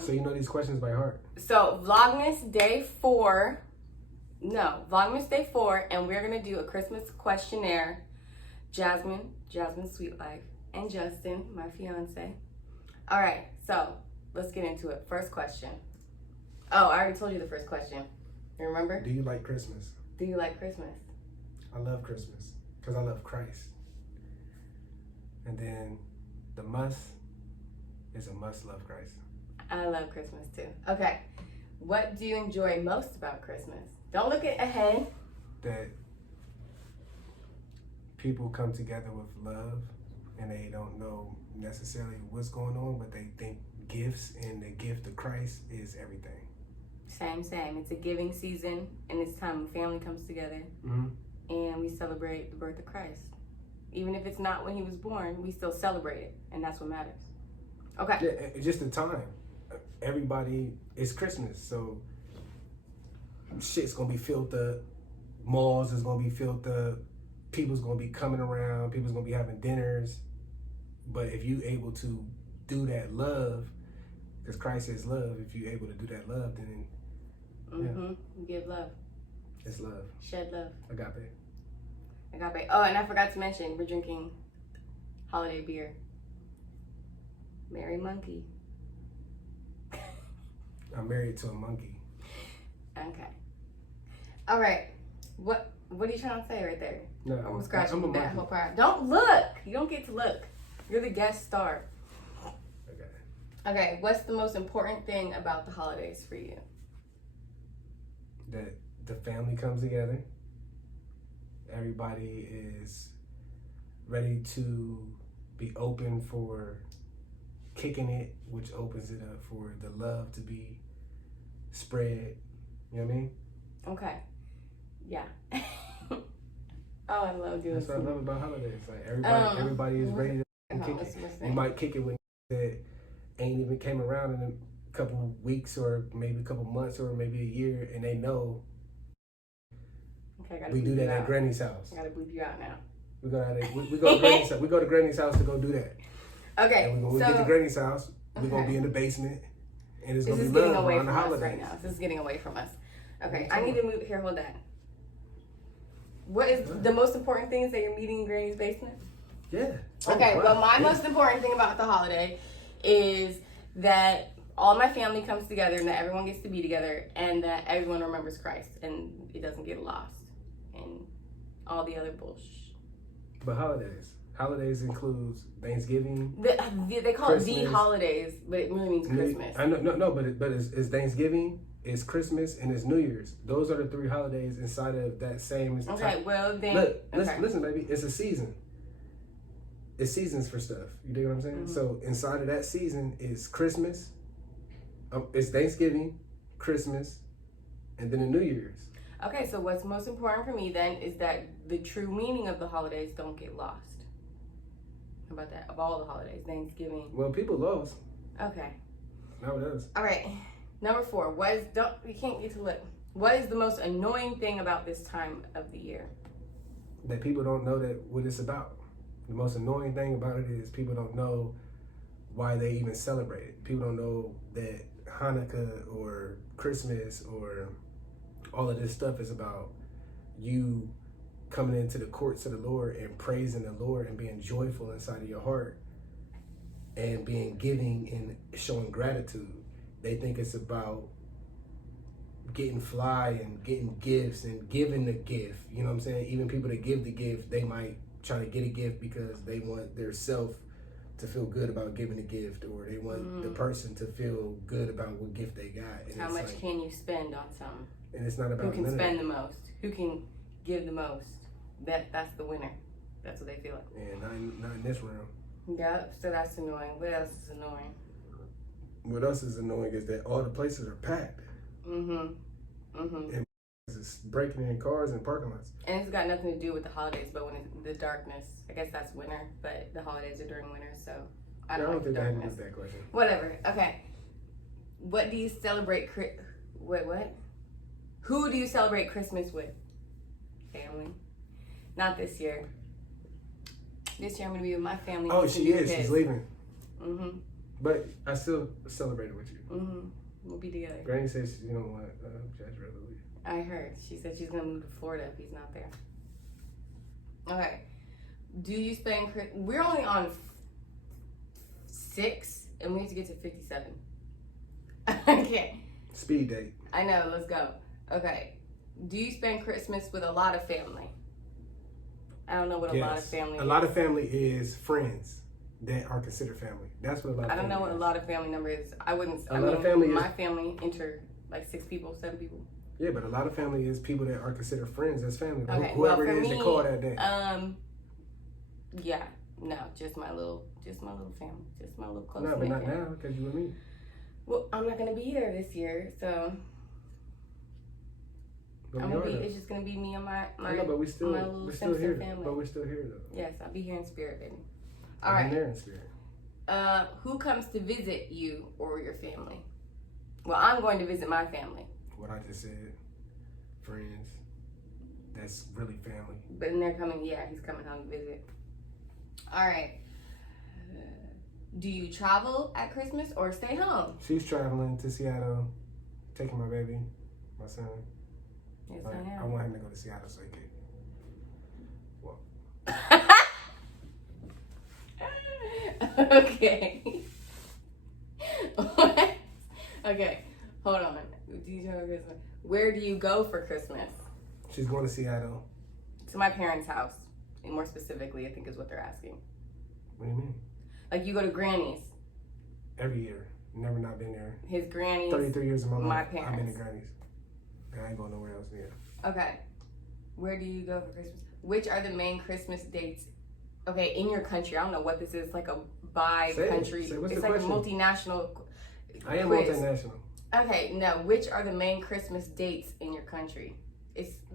So you know these questions by heart. So Vlogmas day 4, and we're gonna do a Christmas questionnaire. Jasmine Sweet Life, and Justin, my fiance. All right, so let's get into it. First question. Oh, I already told you the first question. You remember? Do you like Christmas? Do you like Christmas? I love Christmas because I love Christ. And then the must is a must love Christ. I love Christmas too. Okay, what do you enjoy most about Christmas? Don't look ahead. That people come together with love and they don't know necessarily what's going on, but they think gifts and the gift of Christ is everything. Same. It's a giving season, and it's time when family comes together and we celebrate the birth of Christ. Even if it's not when he was born, we still celebrate it, and that's what matters. Okay. Yeah, just the time. Everybody, it's Christmas, so shit's gonna be filled up. Malls is gonna be filled up. People's gonna be coming around. People's gonna be having dinners. But if you able to do that love, because Christ is love, if you able to do that love, then give love. It's love. Shed love. Agape. Oh, and I forgot to mention, we're drinking holiday beer. Merry Monkey. I'm married to a monkey. Okay. All right. What are you trying to say right there? No, I'm scratching that monkey. whole part. Don't look. You don't get to look. You're the guest star. Okay. What's the most important thing about the holidays for you? That the family comes together. Everybody is ready to be open for kicking it, which opens it up for the love to be spread. You know what I mean? Okay. Yeah. Oh, I love doing That's what I love about holidays. Like everybody is ready to kick it. You might kick it when that ain't even came around in a couple of weeks or maybe a couple of months or maybe a year, and they know. Okay, we do that at Granny's house. I gotta bleep you out now. We go to Granny's house. We go to Granny's house to go do that. Okay. And when we get to Granny's house, we're gonna be in the basement, and it's gonna be getting love away around from the us holidays. right now. This is getting away from us. Okay, I need to move here. Hold on. What is the most important things that you're meeting in Granny's basement? Yeah. Okay, well, my most important thing about the holiday is that all my family comes together and that everyone gets to be together and that everyone remembers Christ and it doesn't get lost and all the other bullshit. But holidays includes Thanksgiving. They call Christmas, it the holidays, but it really means Christmas. I know, but it's Thanksgiving, it's Christmas, and it's New Year's. Those are the 3 holidays inside of that same. Okay, well then. Look, listen, baby. It's a season. It's seasons for stuff. You dig what I'm saying? Mm-hmm. So inside of that season is Christmas. It's Thanksgiving, Christmas, and then the New Year's. Okay, so what's most important for me then is that the true meaning of the holidays don't get lost. How about that? Of all the holidays, Thanksgiving. Well, people lost. Okay. Now it is. All right. Number 4. You can't get to look. What is the most annoying thing about this time of the year? That people don't know that what it's about. The most annoying thing about it is people don't know why they even celebrate it. People don't know that Hanukkah or Christmas or all of this stuff is about you coming into the courts of the Lord and praising the Lord and being joyful inside of your heart and being giving and showing gratitude. They think it's about getting fly and getting gifts and giving the gift. You know what I'm saying? Even people that give the gift, they might try to get a gift because they want their self to feel good about giving a gift, or they want the person to feel good about what gift they got. And how much can you spend on something? And it's not about who can spend the most, who can give the most. That's the winner. That's what they feel like. And not in this round. Yep. So that's annoying. What else is annoying? What else is annoying is that all the places are packed. And it's breaking in cars and parking lots. And it's got nothing to do with the holidays, but when it's the darkness, I guess that's winter, but the holidays are during winter, so I don't like the darkness. That question. Whatever. Okay. What do you celebrate? What? Who do you celebrate Christmas with? Family. Not this year. This year I'm gonna be with my family. Oh, she is. She's leaving. But I still celebrated with you. Mm-hmm. We'll be together. Granny says you don't want Judge Red to leave. I heard. She said she's gonna move to Florida if he's not there. Okay. Do you spend? We're only on 6, and we need to get to 57. Okay. Speed date. I know. Let's go. Okay. Do you spend Christmas with a lot of family? I don't know what a lot of family is. A lot of family is friends that are considered family. That's what a lot of I don't know family what is. a lot of family number is. I wouldn't. A lot of family my is, family enter like 6 people, 7 people. Yeah, but a lot of family is people that are considered friends as family. Okay. Whoever well, it is they call that day. Yeah. No, just my little family, just my little close. No, but not now because you and me. Well, I'm not gonna be there this year, so it's just gonna be me and my but we're still here. family. But we're still here though. Yes, I'll be here in spirit, baby. I'm there in spirit. Who comes to visit you or your family? Well, I'm going to visit my family. What I just said, friends. That's really family. But then they're coming. Yeah, he's coming home to visit. All right. Do you travel at Christmas or stay home? She's traveling to Seattle, taking my baby, my son. Yes, like, I am. I want him to go to Seattle so he can. Well. Okay. Okay. Hold on. Where do you go for Christmas? She's going to Seattle. To my parents' house. And more specifically, I think is what they're asking. What do you mean? Like you go to Granny's. Every year. Never not been there. His Granny's. 33 years of my life. My parents. I've been to Granny's. And I ain't going nowhere else near. Okay. Where do you go for Christmas? Which are the main Christmas dates? Okay, in your country. I don't know what this is. Like a country. What's it's the like question? a multinational. I am quiz. multinational. Okay, no. Which are the main Christmas dates in your country?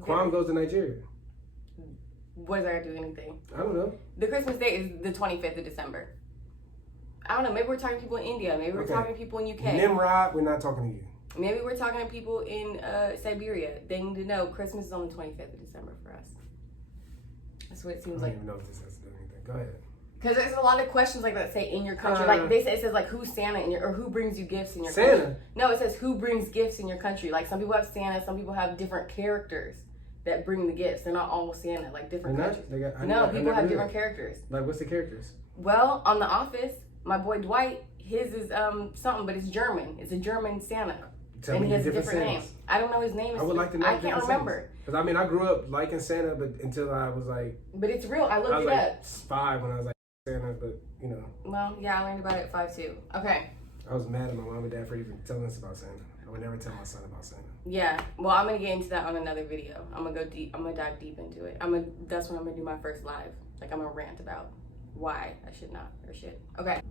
Kwame goes to Nigeria. What does that do anything? I don't know. The Christmas date is the 25th of December. I don't know. Maybe we're talking to people in India. Maybe we're talking to people in UK. Nimrod, we're not talking to you. Maybe we're talking to people in Siberia. They need to know Christmas is on the 25th of December for us. That's what it seems like. I don't even know if this has to do anything. Go ahead. Because there's a lot of questions like that say in your country. Like they say, it says like who's Santa in your, or who brings you gifts in your country. Santa? No, it says who brings gifts in your country. Like some people have Santa, some people have different characters that bring the gifts. They're not all Santa, like different countries. People have different characters. Like what's the characters? Well, on The Office, my boy Dwight, his is something, but it's German. It's a German Santa. And he has a different name. I don't know his name. I would like to know. I can't remember. Because I mean, I grew up liking Santa, but until I was like. But it's real. I looked it up. 5 when I was like Santa, but you know. Well, yeah, I learned about it at 5 too. Okay. I was mad at my mom and dad for even telling us about Santa. I would never tell my son about Santa. Yeah. Well, I'm gonna get into that on another video. I'm gonna go deep. I'm gonna dive deep into it. That's when I'm gonna do my first live. Like I'm gonna rant about why I should not or should. Okay.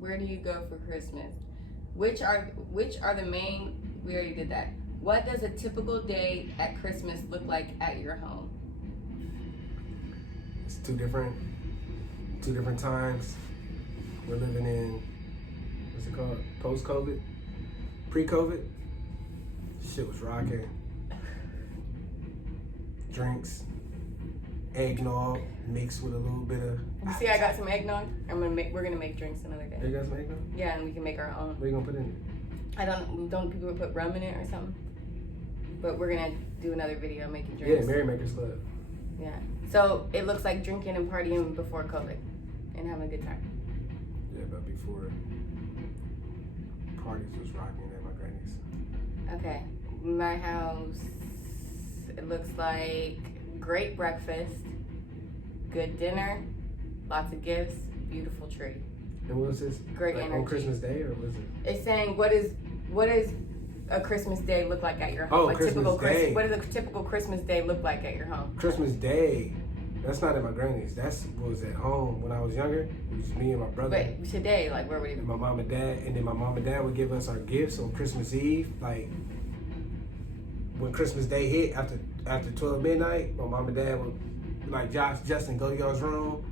Where do you go for Christmas? Which are the main? We already did that. What does a typical day at Christmas look like at your home? It's two different times. We're living in, what's it called? Post-COVID? Pre-COVID? Shit was rocking. Drinks. Eggnog mixed with a little bit of. You see, I got some eggnog. We're gonna make drinks another day. You got some eggnog? Yeah, and we can make our own. What are you gonna put in it? Don't people put rum in it or something? But we're gonna do another video making drinks. Yeah, Merrymakers Club. Yeah. So it looks like drinking and partying before COVID and having a good time. Yeah, but before parties was rocking at my granny's. Okay. My house, it looks like great breakfast, good dinner, lots of gifts, beautiful tree. And what was this? Great like energy. On Christmas Day or was it? It's saying what is a Christmas day look like at your home? Oh, Christmas Day. What does a typical Christmas day look like at your home? Christmas Day. That's not at my granny's. That's was at home when I was younger. It was me and my brother. But today, like where would it be? And my mom and dad, and then my mom and dad would give us our gifts on Christmas Eve. Like when Christmas Day hit after 12 midnight, my mom and dad would be like, Justin, go to y'all's room.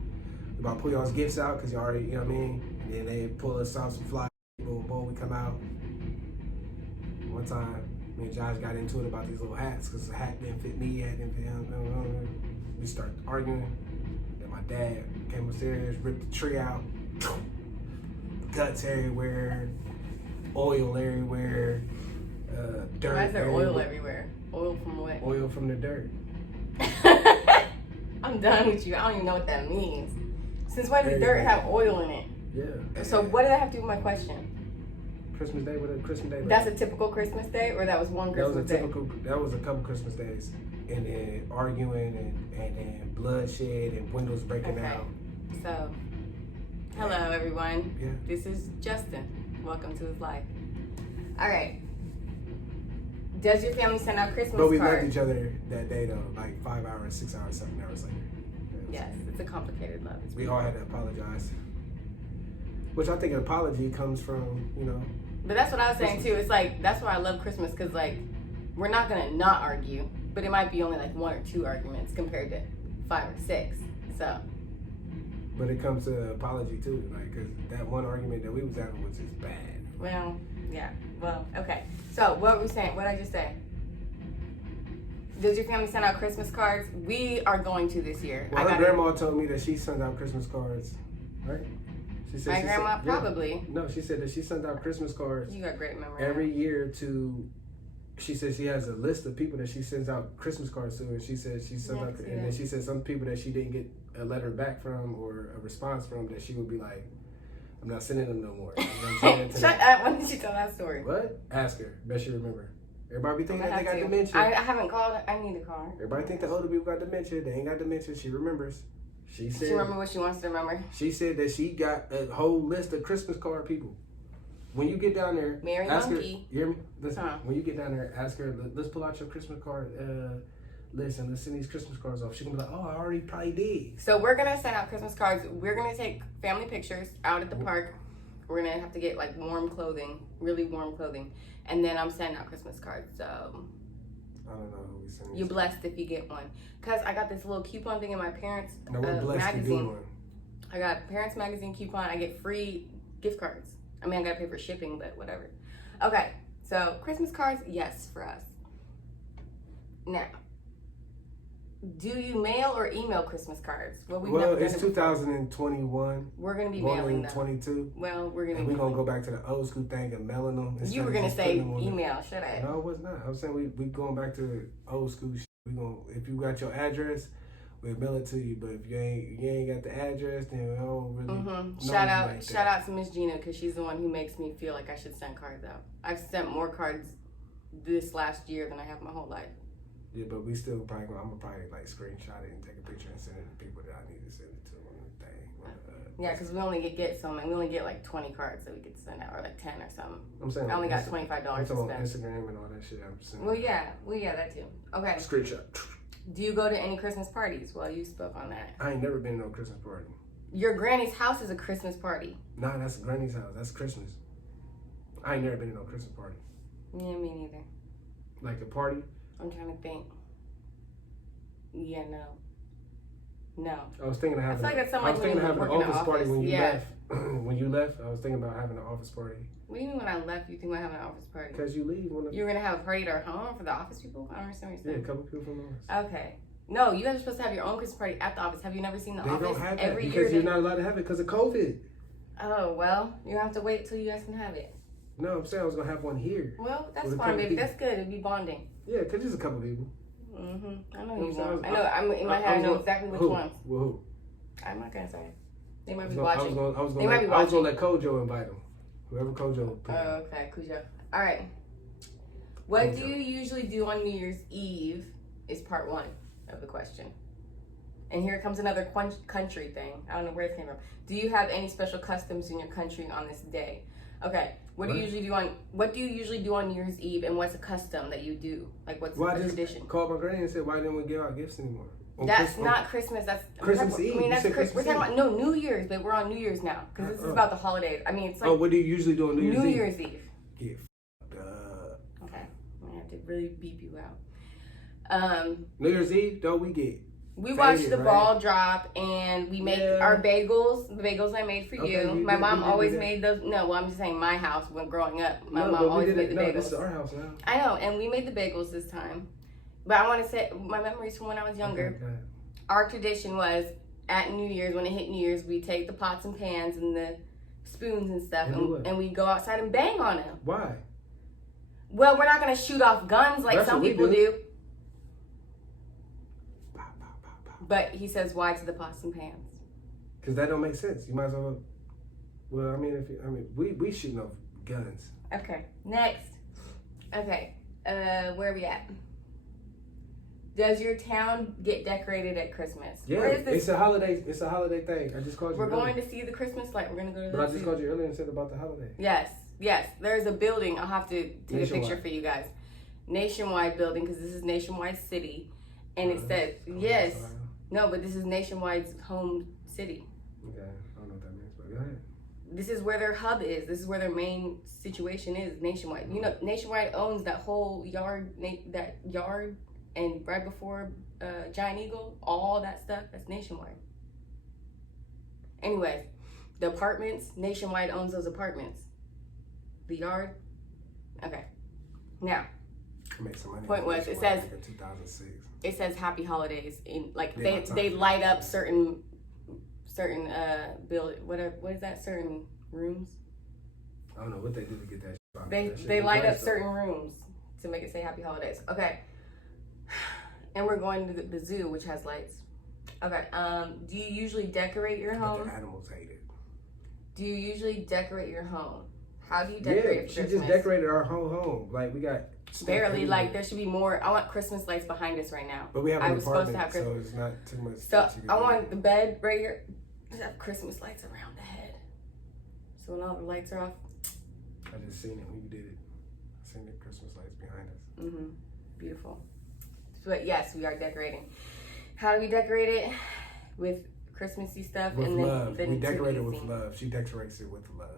We about to pull y'all's gifts out because you already, you know what I mean? And then they pull us out some fly. Boom, boom, we come out. One time, me and Josh got into it about these little hats because the hat didn't fit me, hat didn't fit him. We started arguing. Then my dad came upstairs, ripped the tree out, guts everywhere, oil everywhere, dirt. Why is there oil everywhere? Oil from what? Oil from the dirt. I'm done with you. I don't even know what that means. Since when does dirt have oil in it? Yeah. So what did that have to do with my question? Christmas Day, what a Christmas Day. That's a typical Christmas day, or that was one Christmas day? That was a couple Christmas days, and then arguing and then bloodshed and windows breaking out. So, hello everyone. Yeah. This is Justin. Welcome to his life. All right. Does your family send out Christmas cards? But we loved each other that day though, like 5 hours, 6 hours, 7 hours later. Yes, it's a complicated love. We all had to apologize. Which I think an apology comes from, you know. But that's what I was saying too. It's like, that's why I love Christmas, because like, we're not going to not argue, but it might be only like 1 or 2 arguments compared to 5 or 6. So. But it comes to apology too, like, because that one argument that we was having was just bad. Well, yeah. Well, okay. So, what were we saying? What did I just say? Does your family send out Christmas cards? We are going to this year. Well, her grandma told me that she sent out Christmas cards, right? She said my grandma probably. Yeah. No, she said that she sent out Christmas cards. You got great memory. Every year to. She said she has a list of people that she sends out Christmas cards to, and she said she sends out, and then she said some people that she didn't get a letter back from or a response from, that she would be like, I'm not sending them no more. You know what I'm saying? Shut up. When did you tell that story? What? Ask her. Bet she remember. Everybody be thinking that they got dementia. I haven't called. I need to call her. Everybody think the older people got dementia. They ain't got dementia. She remembers. She said. She remember what she wants to remember. She said that she got a whole list of Christmas card people. When you get down there, Mary ask Monkey. her. You hear me? Listen. When you get down there, ask her. Let's pull out your Christmas card list and let's send these Christmas cards off. She's gonna be like, oh, I already probably did. So we're gonna send out Christmas cards. We're gonna take family pictures out at the park. We're gonna have to get like warm clothing, really warm clothing, and then I'm sending out Christmas cards. So I don't know who we sending. You're blessed if you get one, cause I got this little coupon thing in my parents' magazine. I got parents magazine coupon. I get free gift cards. I mean, I gotta pay for shipping, but whatever. Okay, so Christmas cards, yes, for us. Now, do you mail or email Christmas cards? Well, it's 2021. We're gonna be mailing them. 22. Well, we're gonna. And we're gonna go back to the old school thing of mailing them. You were gonna say email. Shut up. No, it was not. I'm saying we going back to old school. We gonna, if you got your address, we'll mail it to you. But if you ain't got the address, then we don't really. Shout out to Miss Gina, because she's the one who makes me feel like I should send cards out. I've sent more cards this last year than I have my whole life. Yeah, but we still probably I'm gonna probably like screenshot it and take a picture and send it to people that I need to send it to on the thing. Yeah, because we only get so many. We only get like 20 cards that we could send out, or like 10 or something. I'm saying I only got $25 to spend. Instagram and all that shit. I'm sending. Well, yeah, that too. Okay. Screenshot. Do you go to any Christmas parties? Well, you spoke on that. I ain't never been to no Christmas party. Your granny's house is a Christmas party. Nah, that's granny's house. That's Christmas. I ain't never been to no Christmas party. Yeah, me neither. Like a party? I'm trying to think. Yeah, no. I was thinking of having. I was thinking of having an office party when you left. When you left, I was thinking about having an office party. What do you mean when I left? You think about having an office party? Because you leave. You were gonna have a party at our home for the office people? I don't understand what you're saying. Yeah, a couple people from the office. Okay. No, you guys are supposed to have your own Christmas party at the office. Have you never seen the office? They don't have that every because year you're not allowed to have it because of COVID. Oh well, you have to wait till you guys can have it. No, I'm saying I was gonna have one here. Well, that's fine, baby. That's good. It'd be bonding. Yeah, because there's a couple people. I know you want. I know. I'm in my head. I know exactly which ones. Well, who? I'm not gonna say. They might be watching. I was gonna let Kojo invite them. Whoever Kojo. Oh, okay, Kojo. All right. What do you usually do on New Year's Eve? Is part 1 of the question. And here comes another country thing. I don't know where it came from. Do you have any special customs in your country on this day? Okay. What do you usually do on New Year's Eve, and what's a custom that you do? Like what's a tradition? I called my granny and said, why didn't we give out gifts anymore? That's not Christmas. That's Christmas Eve. I mean, we're talking about New Year's, but we're on New Year's now because this is about the holidays. I mean, it's like. Oh, what do you usually do on New Year's Eve? New Year's Eve. Get Okay, I'm gonna have to really beep you out. New Year's Eve, though, we watched the ball drop, and we make our bagels. The bagels I made for you. My mom always made those. No, well, I'm just saying my house when growing up. My mom always made the bagels. This is our house now. I know, and we made the bagels this time. But I want to say, my memories from when I was younger, our tradition was, at New Year's, when it hit New Year's, we take the pots and pans and the spoons and stuff, And do what? and we go outside and bang on them. Why? Well, we're not gonna shoot off guns like That's some what we people do. do. Pow, pow, pow, pow. But he says, "Why to the pots and pans?" Because that don't make sense. You might as well. Well, I mean, we shooting off guns. Okay, next. Okay, where are we at? Does your town get decorated at Christmas? Yeah, Where is this? it's a holiday. It's a holiday thing. I just called you. We're earlier. going to see the Christmas light. We're gonna go to the But I just zoo. called you earlier and said about the holiday. Yes. There's a building. I'll have to take a picture Nationwide. for you guys. Nationwide building, because this is Nationwide City, and it says yes. Sorry. No, but this is Nationwide's home city. Okay, I don't know what that means, but go ahead. This is where their hub is. This is where their main situation is. Nationwide. You know, Nationwide owns that whole yard. That yard, and right before Giant Eagle, all that stuff. That's Nationwide. Anyways, the apartments. Nationwide owns those apartments. The yard. Okay. Now. Make some money. Point was, it Nationwide says- back in 2006. It says Happy Holidays in like Yeah, they light up certain build whatever, what is that, certain rooms. I don't know what they did to get that. Shit They was light nice, up though. certain rooms to make it say Happy Holidays. Okay. And we're going to the zoo, which has lights. Okay. Do you usually decorate your But home? the animals hate it. Do you usually decorate your home? How do you decorate Yeah, for she Christmas? just decorated our whole home. Like we got stuff Barely. everywhere. Like there should be more. I want Christmas lights behind us right now. But we have I an was supposed to apartment, have so it's not too much. So that you can I do. want the bed right here to have Christmas lights around the head. So when all the lights are off. I just seen it when you did it. I seen the Christmas lights behind us. Beautiful. But yes, we are decorating. How do we decorate it? With Christmassy stuff With and love. then We decorate it with scene. love. She decorates it with love.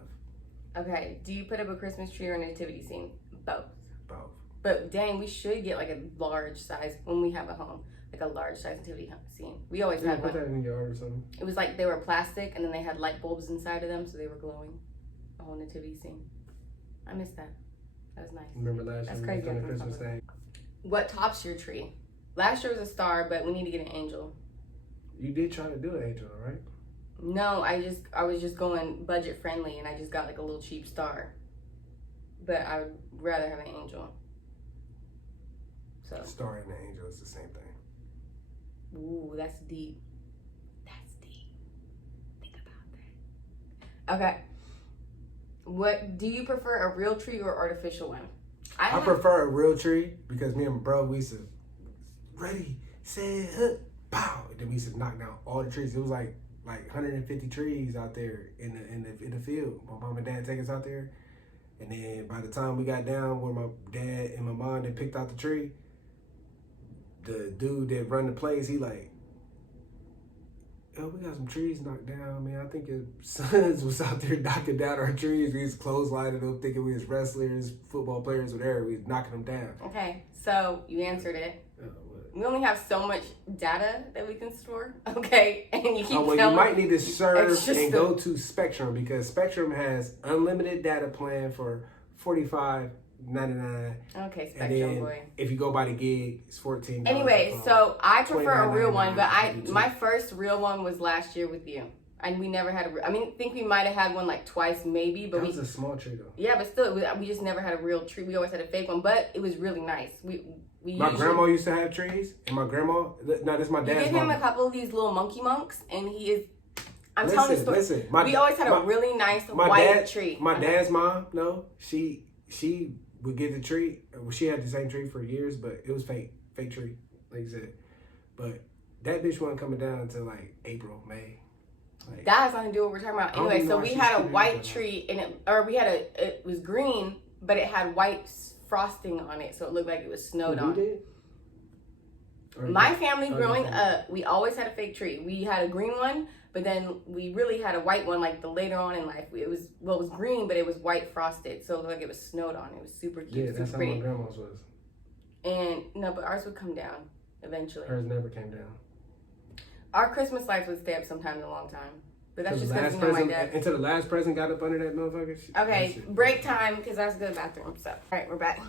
Okay. Do you put up a Christmas tree or a nativity scene? Both. Both. But dang, we should get like a large size when we have a home, like a large size nativity scene. We always Yeah, had put one. that in the yard or something. It was like they were plastic and then they had light bulbs inside of them, so they were glowing. A whole nativity scene. I missed that. That was nice. Remember last That's year we crazy. done the I forgot Christmas about thing? What tops your tree? Last year was a star, but we need to get an angel. You did try to do an angel, right? No, I was just going budget friendly and I just got like a little cheap star. But I would rather have an angel. So. Star and the angel is the same thing. Ooh, that's deep. That's deep. Think about that. Okay. What do you prefer, a real tree or artificial one? I prefer a real tree because me and my bro, we used to ready, set, hook, pow. And then we used to knock down all the trees. It was like 150 trees out there in the field. My mom and dad take us out there. And then by the time we got down where my dad and my mom then picked out the tree, the dude that run the place, he like, yo, we got some trees knocked down, man. I think his sons was out there knocking down our trees. We was clotheslining them, thinking we was wrestlers, football players, whatever. We was knocking them down. Okay, so you answered it. What? We only have so much data that we can store. Okay, and you keep Oh, well, telling you might need to serve extra and stuff. go to Spectrum because Spectrum has unlimited data plan for $45.99. Okay, And Spectrum then boy. if you go by the gig, it's $14. Anyway, so I prefer a real one, but $29.99. my first real one was last year with you. And we never had I think we might have had one like twice maybe, but That was a small tree though. yeah, but still, we just never had a real tree. We always had a fake one, but it was really nice. My grandma used to have trees, and my grandma, no, this is my You dad's give him mom. a couple of these little monkey monks, and he is. I'm telling the story. Listen, We always had a really nice my white dad, tree. My dad's mom, no, she would get the tree. She had the same tree for years, but it was fake tree, like you said. But that bitch wasn't coming down until like April, May. Like, That has nothing to do with what we're talking about. I don't Anyway, even so know we why had a she's white doing tree, and it was green, but it had white frosting on it, so it looked like it was snowed on. did? My family growing up, we always had a fake tree. We had a green one, but then we really had a white one like the later on in life. It was green, but it was white frosted, so it looked like it was snowed on. It was super cute, Yeah, that's super how my pretty. grandma's was. And no, but ours would come down eventually. Hers never came down. Our Christmas lights would stay up sometimes a long time, but that's just because last my dad. until the last present got up under that motherfucker. Okay, break time because I have to go to the bathroom. So, all right, we're back.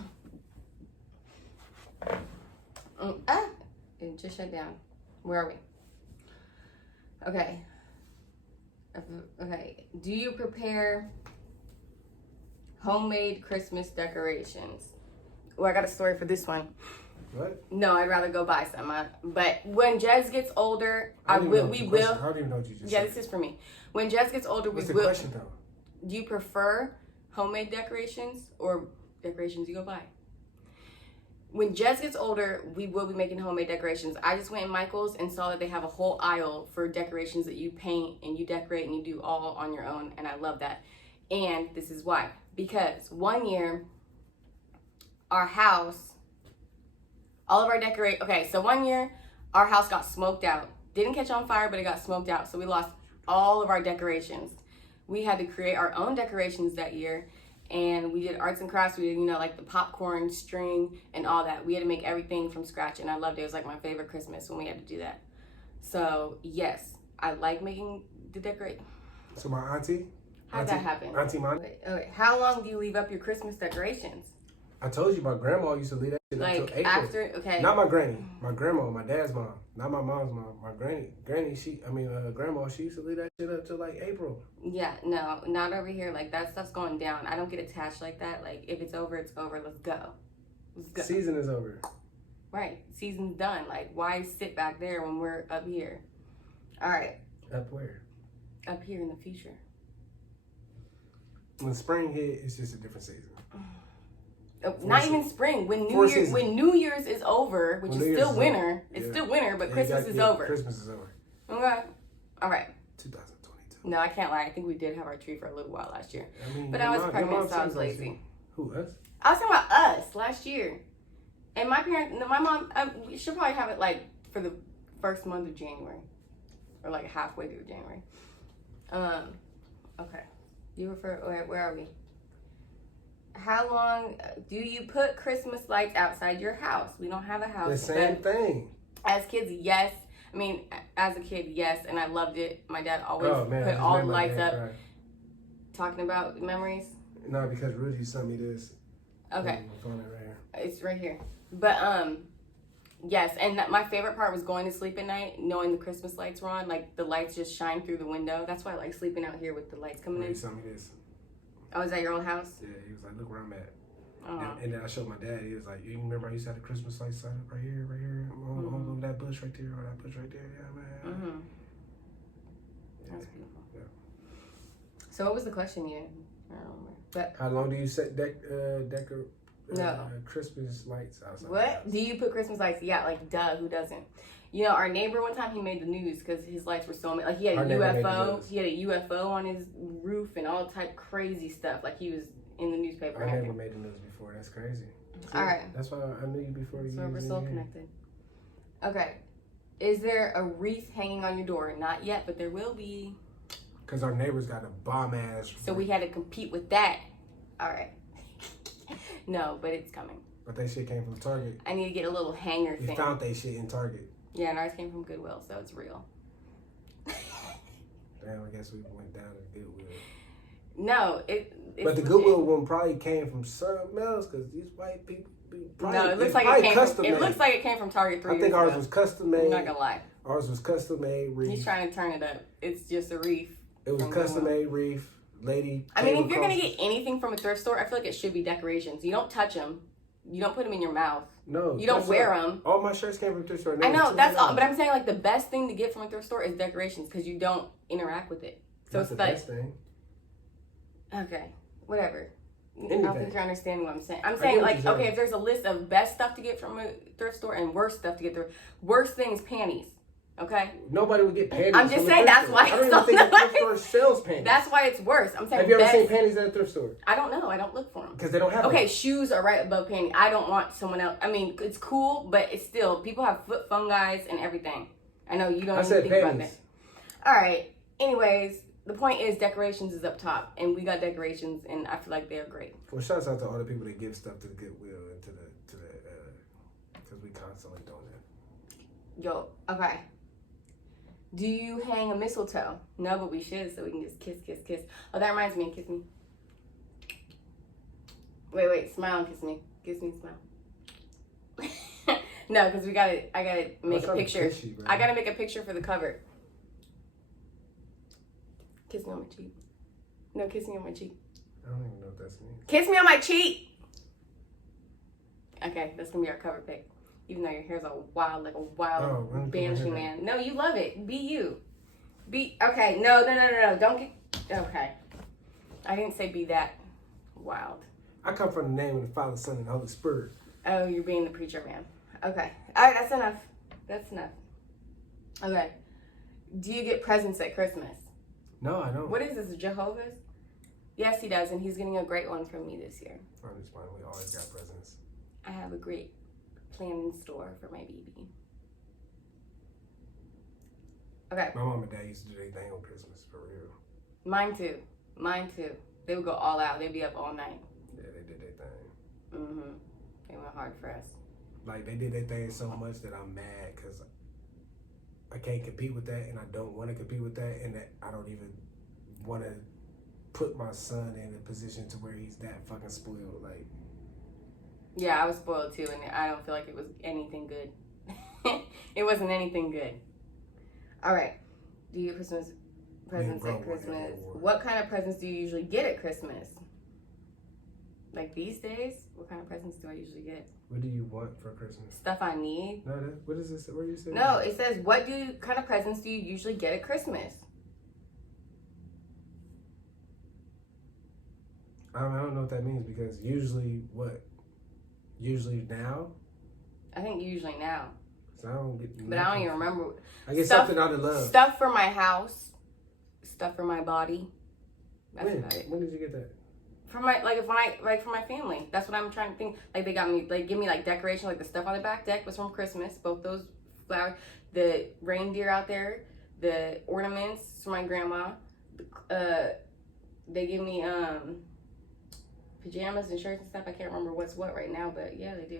It just shut down. Where are we? Okay. Okay. Do you prepare homemade Christmas decorations? Oh, I got a story for this one. What? No, I'd rather go buy some. But when Jez gets older, we will. I don't even know what you just Yeah, said. this is for me. When Jez gets older, What's we the will. question, though? Do you prefer homemade decorations or decorations you go buy? When Jez gets older, we will be making homemade decorations. I just went in Michael's and saw that they have a whole aisle for decorations that you paint and you decorate and you do all on your own, and I love that. And this is why. Because one year, our house, all of our one year, our house got smoked out. Didn't catch on fire, but it got smoked out, so we lost all of our decorations. We had to create our own decorations that year. And we did arts and crafts. We did, like the popcorn string and all that. We had to make everything from scratch, and I loved it. It was like my favorite Christmas when we had to do that. So yes, I like making the decorate. So my auntie. How'd that happen? Auntie Mon. Okay. How long do you leave up your Christmas decorations? I told you my grandma used to leave that shit until April. After, okay. Not my granny. My grandma, my dad's mom. Not my mom's mom. My granny, grandma, she used to leave that shit up till like April. Yeah, no, not over here. Like, that stuff's going down. I don't get attached like that. Like, if it's over, it's over. Let's go. Let's go. Season is over. Right. Season's done. Like, why sit back there when we're up here? All right. Up where? Up here in the future. When spring hit, it's just a different season. Not even spring. When New Year's is over, which is still winter. It's still winter, but Christmas is over. Christmas is over. Okay. All right. 2022. No, I can't lie. I think we did have our tree for a little while last year. But I I was pregnant, so I was lazy. Who, us? I was talking about us last year. And my mom, she'll probably have it like for the first month of January. Or like halfway through January. Okay. You refer, where are we? How long do you put Christmas lights outside your house? We don't have a house. The same thing. As kids, yes. I mean, as a kid, yes, and I loved it. My dad always put all the lights up. Cry. Talking about memories? No, because Rudy sent me this. Okay. My phone right here. It's right here. But, yes, and my favorite part was going to sleep at night, knowing the Christmas lights were on. Like, the lights just shine through the window. That's why I like sleeping out here with the lights coming in. He sent me this. Oh, is that your old house? Yeah, he was like, look where I'm at. Oh. And then I showed my dad. He was like, you remember I used to have the Christmas lights set up right here, all over that bush right there, or that bush right there. Yeah, man. Mm-hmm. That's beautiful. Yeah. So what was the question again? I don't remember. But how long do you set Christmas lights outside? What? Do you put Christmas lights? Yeah, like duh, who doesn't? Our neighbor one time, he made the news because his lights were so like he had a UFO. He had a UFO on his roof and all type crazy stuff. Like he was in the newspaper. I never made the news before. That's crazy. All right. That's why I knew you before you. So we're still connected. Okay. Is there a wreath hanging on your door? Not yet, but there will be. Because our neighbors got a bomb ass. So we had to compete with that. All right. No, but it's coming. But that shit came from Target. I need to get a little hanger thing. You found that shit in Target. Yeah, and ours came from Goodwill, so it's real. Damn, I guess we went down to Goodwill. No, but the Goodwill one probably came from something else because these white people. No, it looks like it came from. It looks like it came from Target 3 years ago. I think ours was custom made. I'm not gonna lie. Ours was custom made wreath. He's trying to turn it up. It's just a wreath. It was custom made wreath, lady. I mean, if you're gonna get anything from a thrift store, I feel like it should be decorations. You don't touch them. You don't put them in your mouth. No. You don't wear them. All my shirts came from thrift store. I know that's all, but I'm saying like the best thing to get from a thrift store is decorations because you don't interact with it. So that's it's the like best thing. Okay, whatever. Anything. I don't think you're understanding what I'm saying. I'm saying like, okay, if there's a list of best stuff to get from a thrift store and worst stuff to get there, worst thing is panties. Okay. Nobody would get panties. I'm just saying that's why. I don't even think a thrift store sells panties. That's why it's worse. I'm saying. Have you ever seen panties at a thrift store? I don't know. I don't look for them because they don't have. Okay, them. Shoes are right above panties. I don't want someone else. I mean, it's cool, but it's still people have foot fungi and everything. I know you don't even think about that. All right. Anyways, the point is decorations is up top, and we got decorations, and I feel like they're great. Well, shouts out to all the people that give stuff to the Goodwill and to the because we constantly doing that. Yo, okay. Do you hang a mistletoe? No, but we should, so we can just kiss, kiss, kiss. Oh, that reminds me. Kiss me. Wait. Smile and kiss me. Kiss me, smile. No, because I gotta make a picture. I gotta make a picture for the cover. Kiss me on my cheek. No, kiss me on my cheek. I don't even know what that means. Kiss me on my cheek. Okay, that's gonna be our cover pic. Even though your hair's a wild banshee man. No, you love it. Be you. Okay. No. Don't get. Okay. I didn't say be that wild. I come from the name of the Father, Son, and Holy Spirit. Oh, you're being the preacher man. Okay. All right, that's enough. That's enough. Okay. Do you get presents at Christmas? No, I don't. What is this, Jehovah's? Yes, he does, and he's getting a great one from me this year. I'm just fine. We always got presents. I have a great plan in store for my baby. Okay. My mom and dad used to do their thing on Christmas, for real. Mine too. They would go all out. They'd be up all night. Yeah, they did their thing. Mm-hmm. They went hard for us. Like, they did their thing so much that I'm mad because I can't compete with that, and I don't want to compete with that, and that I don't even want to put my son in a position to where he's that fucking spoiled. Like, yeah, I was spoiled too, and I don't feel like it was anything good. It wasn't anything good. All right. Do you get Christmas presents at Christmas? What kind of presents do you usually get at Christmas? Like these days, what kind of presents do I usually get? What do you want for Christmas? Stuff I need. No, what is this? What are you saying? No, it says, what kind of presents do you usually get at Christmas? I don't know what that means because usually now? I think usually now. So I don't get. But I don't even remember. I get something out of love. Stuff for my house. Stuff for my body. That's about it. When did you get that? For my for my family. That's what I'm trying to think. Like they got me give me like decoration, like the stuff on the back deck was from Christmas. Both those flowers, the reindeer out there, the ornaments for my grandma. They give me pajamas and shirts and stuff. I can't remember what's what right now, but yeah, they do.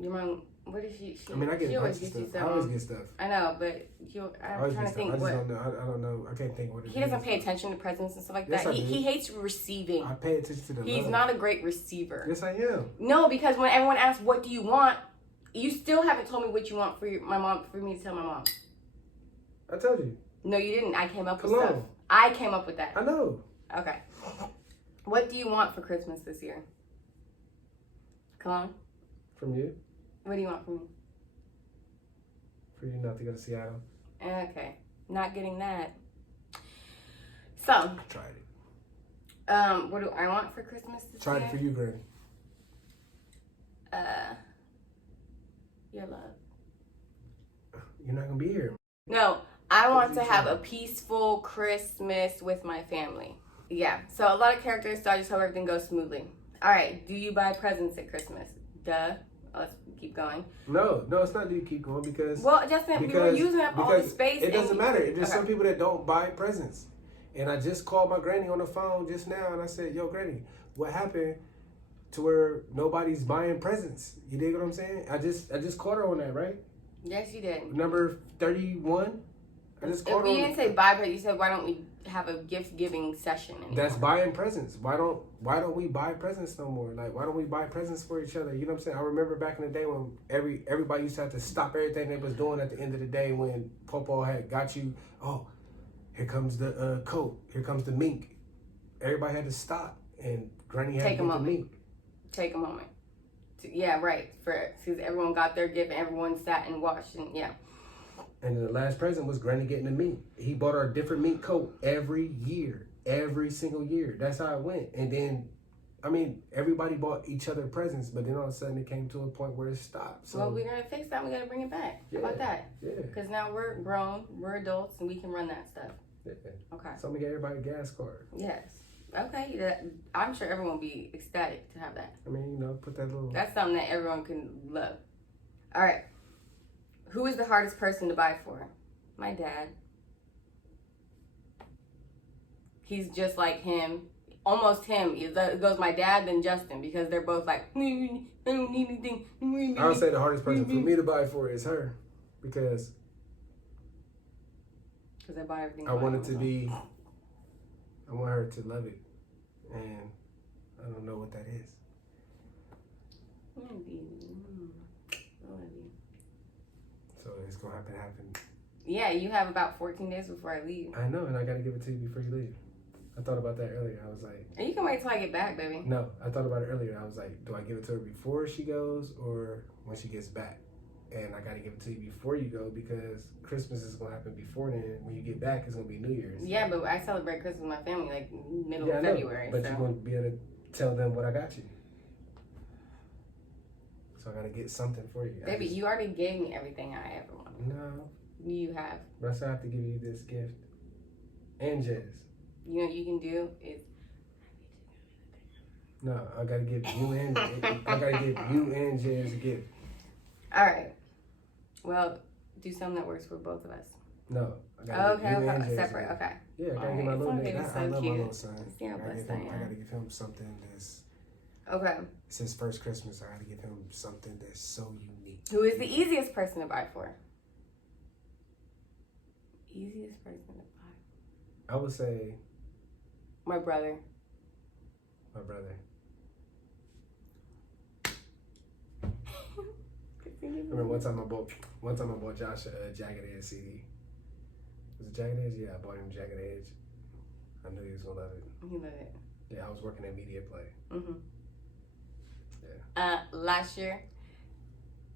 Your mom, what is she? I mean, I get a bunch of stuff. I always get stuff. I know, but I'm trying to think what. I don't know. I can't think what it is. He doesn't pay attention to presents and stuff like that. He hates receiving. I pay attention to the He's love. not a great receiver. Yes, I am. No, because when everyone asks, what do you want? You still haven't told me what you want for my mom, for me to tell my mom. I told you. No, you didn't. I came up with stuff. I came up with that. I know. Okay. What do you want for Christmas this year? Come on. From you? What do you want from me? For you not to go to Seattle. Okay. Not getting that. So. I tried it. What do I want for Christmas this year? Tried it for you, Granny. Your love. You're not gonna be here. No, I want to have a peaceful Christmas with my family. Yeah, so a lot of characters, so I just hope everything goes smoothly. All right, do you buy presents at Christmas? Duh. Let's keep going. No, it's not. Do you keep going because? Well, Justin, we were using up all the space. It doesn't matter. There's some people that don't buy presents, and I just called my granny on the phone just now, and I said, "Yo, Granny, what happened to where nobody's buying presents?" You dig what I'm saying? I just called her on that, right? Yes, you did. Number 31. I just called her. You didn't say buy presents. You said why don't we have a gift giving session anymore? That's buying presents. Why don't we buy presents no more? Like, why don't we buy presents for each other? You know what I'm saying? I remember back in the day when everybody used to have to stop everything they was doing at the end of the day when Popo had got you. Oh, here comes the coat. Here comes the mink. Everybody had to stop, and Granny had to get the mink. Take a moment. Yeah, right. Because everyone got their gift and everyone sat and watched and yeah. And then the last present was Granny getting a mink. He bought her a different mink coat every year. Every single year. That's how it went. And then, I mean, everybody bought each other presents, but then all of a sudden it came to a point where it stopped. So, well, we're going to fix that. We got to bring it back. How about that? Yeah. Because now we're grown, we're adults, and we can run that stuff. Yeah. Okay. So I'm going to get everybody a gas card. Yes. Okay. I'm sure everyone will be ecstatic to have that. I mean, put that little... That's something that everyone can love. All right. Who is the hardest person to buy for? My dad. He's just like him. Almost him. It goes my dad, then Justin, because they're both like, I don't need anything. I would say the hardest person for me to buy for is her. Because I buy everything. I want her to love it. And I don't know what that is. I love you. So it's going to happen Yeah, you have about 14 days before I leave. I know, and I gotta give it to you before you leave. I thought about that earlier. I was like, And you can wait till I get back, baby. no, I thought about it earlier. I was like, do I give it to her before she goes or when she gets back? And I gotta give it to you before you go because Christmas is gonna happen before then. When you get back, it's gonna be New Year's. Yeah, but I celebrate Christmas with my family like middle of I know, February. but so. you're gonna be able to tell them what I got you. So I gotta get something for you. Baby, you already gave me everything I ever wanted. No. You have. But I still have to give you this gift. And Jazz. You know what you can do is. No, I gotta give you and Jazz a gift. All right. Well, do something that works for both of us. No, I gotta give you and Jazz separate. Okay. Yeah, I gotta All give my right. little It's nigga. so I love cute. my little son. See how blessed I am. I gotta give him something that's. Okay. It's his first Christmas. I gotta give him something that's so unique. Who is the easiest person to buy for? Easiest person to buy. I would say My brother. my brother. I remember one time I bought Josh a Jagged Edge CD. Was it Jagged Edge? Yeah, I bought him Jagged Edge. I knew he was gonna love it. He loved it. Yeah, I was working at Media Play. Mm-hmm. Yeah. Last year.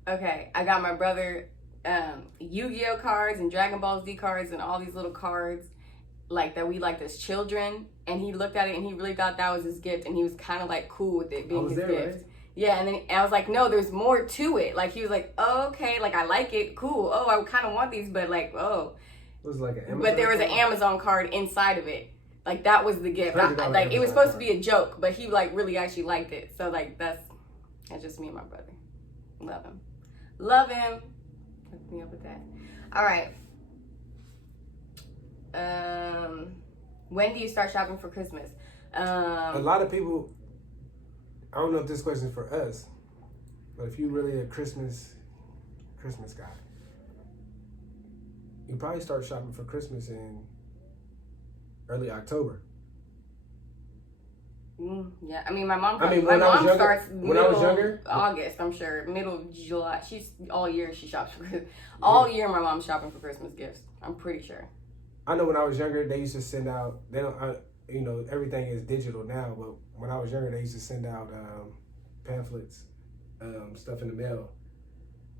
Okay, I got my brother Yu-Gi-Oh cards and Dragon Ball Z cards and all these little cards like that we liked as children, and he looked at it and he really thought that was his gift, and he was kind of like cool with it being his gift. Right? Yeah, and then I was like, no, there's more to it. Like he was like, oh, okay, like I like it, cool. Oh, I kind of want these, but like, oh. It was like an Amazon but there was card? an Amazon card inside of it. Like that was the gift. Like it was supposed to be a joke, but he like really actually liked it. So like that's just me and my brother. Love him. Love him. Hook me up with that. All right. When do you start shopping for Christmas? A lot of people, I don't know if this question is for us, but if you're really a Christmas guy, you probably start shopping for Christmas in early October. Yeah, I mean, my mom starts middle August, I'm sure. Middle July. She's all year she shops for Christmas. All year my mom's shopping for Christmas gifts. I'm pretty sure. I know when I was younger, they used to send out, everything is digital now, but when I was younger, they used to send out pamphlets, stuff in the mail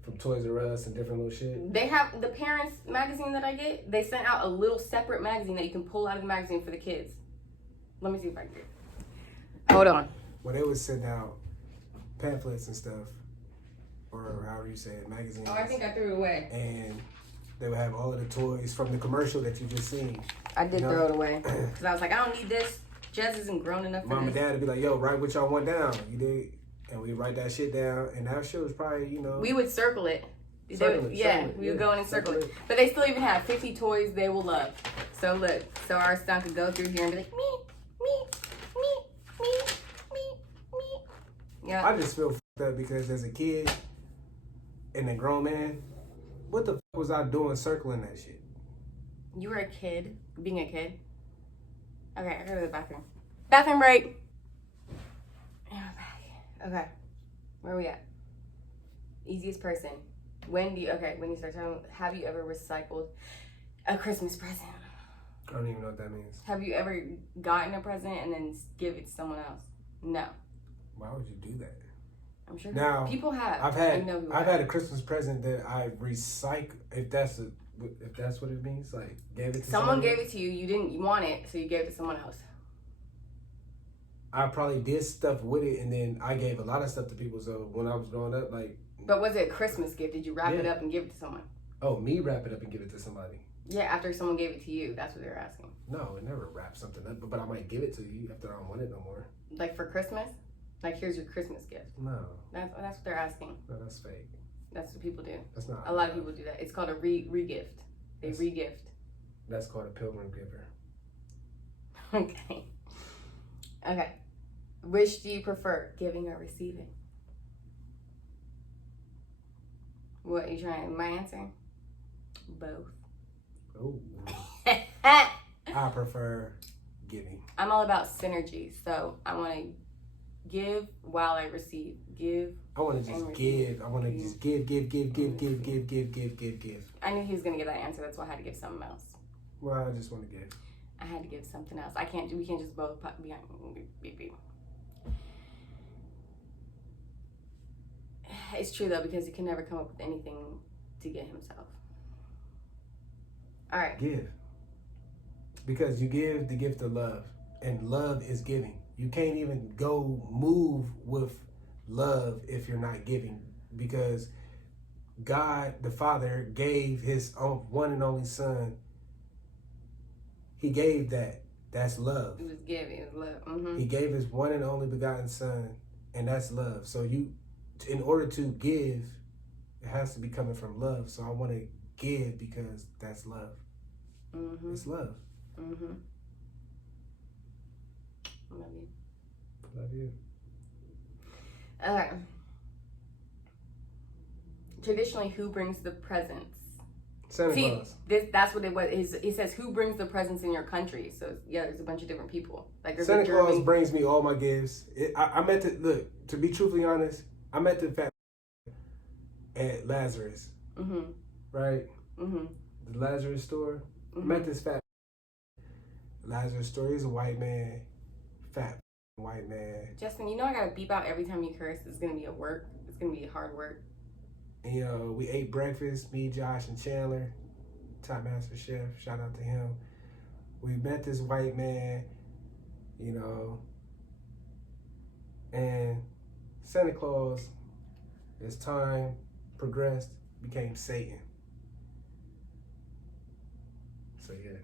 from Toys R Us and different little shit. They have the parents magazine that I get, they sent out a little separate magazine that you can pull out of the magazine for the kids. Let me see if I can get it. Hold on. Well, they would send out pamphlets and stuff, or however you say it, magazines. Oh, I think I threw it away. And they would have all of the toys from the commercial that you just seen. I did throw it away. Because I was like, I don't need this. Jess isn't grown enough for Mom this. and Dad would be like, yo, write what y'all want down. You dig? And we write that shit down. And that shit was probably, We would circle it. We would go in and circle it. But they still even have 50 toys they will love. So look, so our son could go through here and be like, me. Yeah. I just feel fucked up because as a kid and a grown man, what the fuck was I doing circling that shit? You were a kid, being a kid. Okay, I go to the bathroom. Bathroom break. And we're back. Okay, where are we at? Easiest person. When you start talking, have you ever recycled a Christmas present? I don't even know what that means. Have you ever gotten a present and then give it to someone else? No. Why would you do that? I'm sure now, people have. I've had a Christmas present that I recycled. If that's what it means, like gave it to someone gave it to you. You didn't want it, so you gave it to someone else. I probably did stuff with it, and then I gave a lot of stuff to people. So when I was growing up, like. But was it a Christmas gift? Did you wrap it up and give it to someone? Oh, me wrap it up and give it to somebody. Yeah, after someone gave it to you. That's what they're asking. No, I never wrap something up, but I might give it to you after I don't want it no more. Like for Christmas? Like, here's your Christmas gift. No. That's what they're asking. No, that's fake. That's what people do. That's not. A lot of people do that. It's called a re-gift. They re-gift. That's called a pilgrim giver. Okay. Okay. Which do you prefer, giving or receiving? What, you trying? My answer? Both. Oh. I prefer giving. I'm all about synergy, so I want to give while I receive. Give. I want to just give. I want to just give. I knew he was gonna give that answer. That's why I had to give something else. Well, I just want to give. I had to give something else. We can't just both be. It's true though, because he can never come up with anything to get himself. All right. Give. Because you give the gift of love, and love is giving. You can't even go move with love if you're not giving, because God the Father gave his own one and only Son. He gave that. That's love. It was giving. It was love. Mm-hmm. He gave his one and only begotten Son, and that's love. So in order to give, it has to be coming from love. So I want to give because that's love. Mm-hmm. It's love. Mm-hmm. Love you. Love you. Okay. Traditionally, who brings the presents? Santa Claus. That's what it was. It says, who brings the presents in your country? So, yeah, there's a bunch of different people. Like Santa Claus brings me all my gifts. I met to be truthfully honest, I met the fat at Lazarus. Mm-hmm. Right? Mm-hmm. The Lazarus store. Mm-hmm. I met this fat Lazarus store. He's a white man. Fat white man. Justin, you know I gotta beep out every time you curse. It's gonna be a work. It's gonna be hard work. And we ate breakfast, me, Josh, and Chandler, Top Master Chef, shout out to him. We met this white man, and Santa Claus, as time progressed, became Satan. So yeah.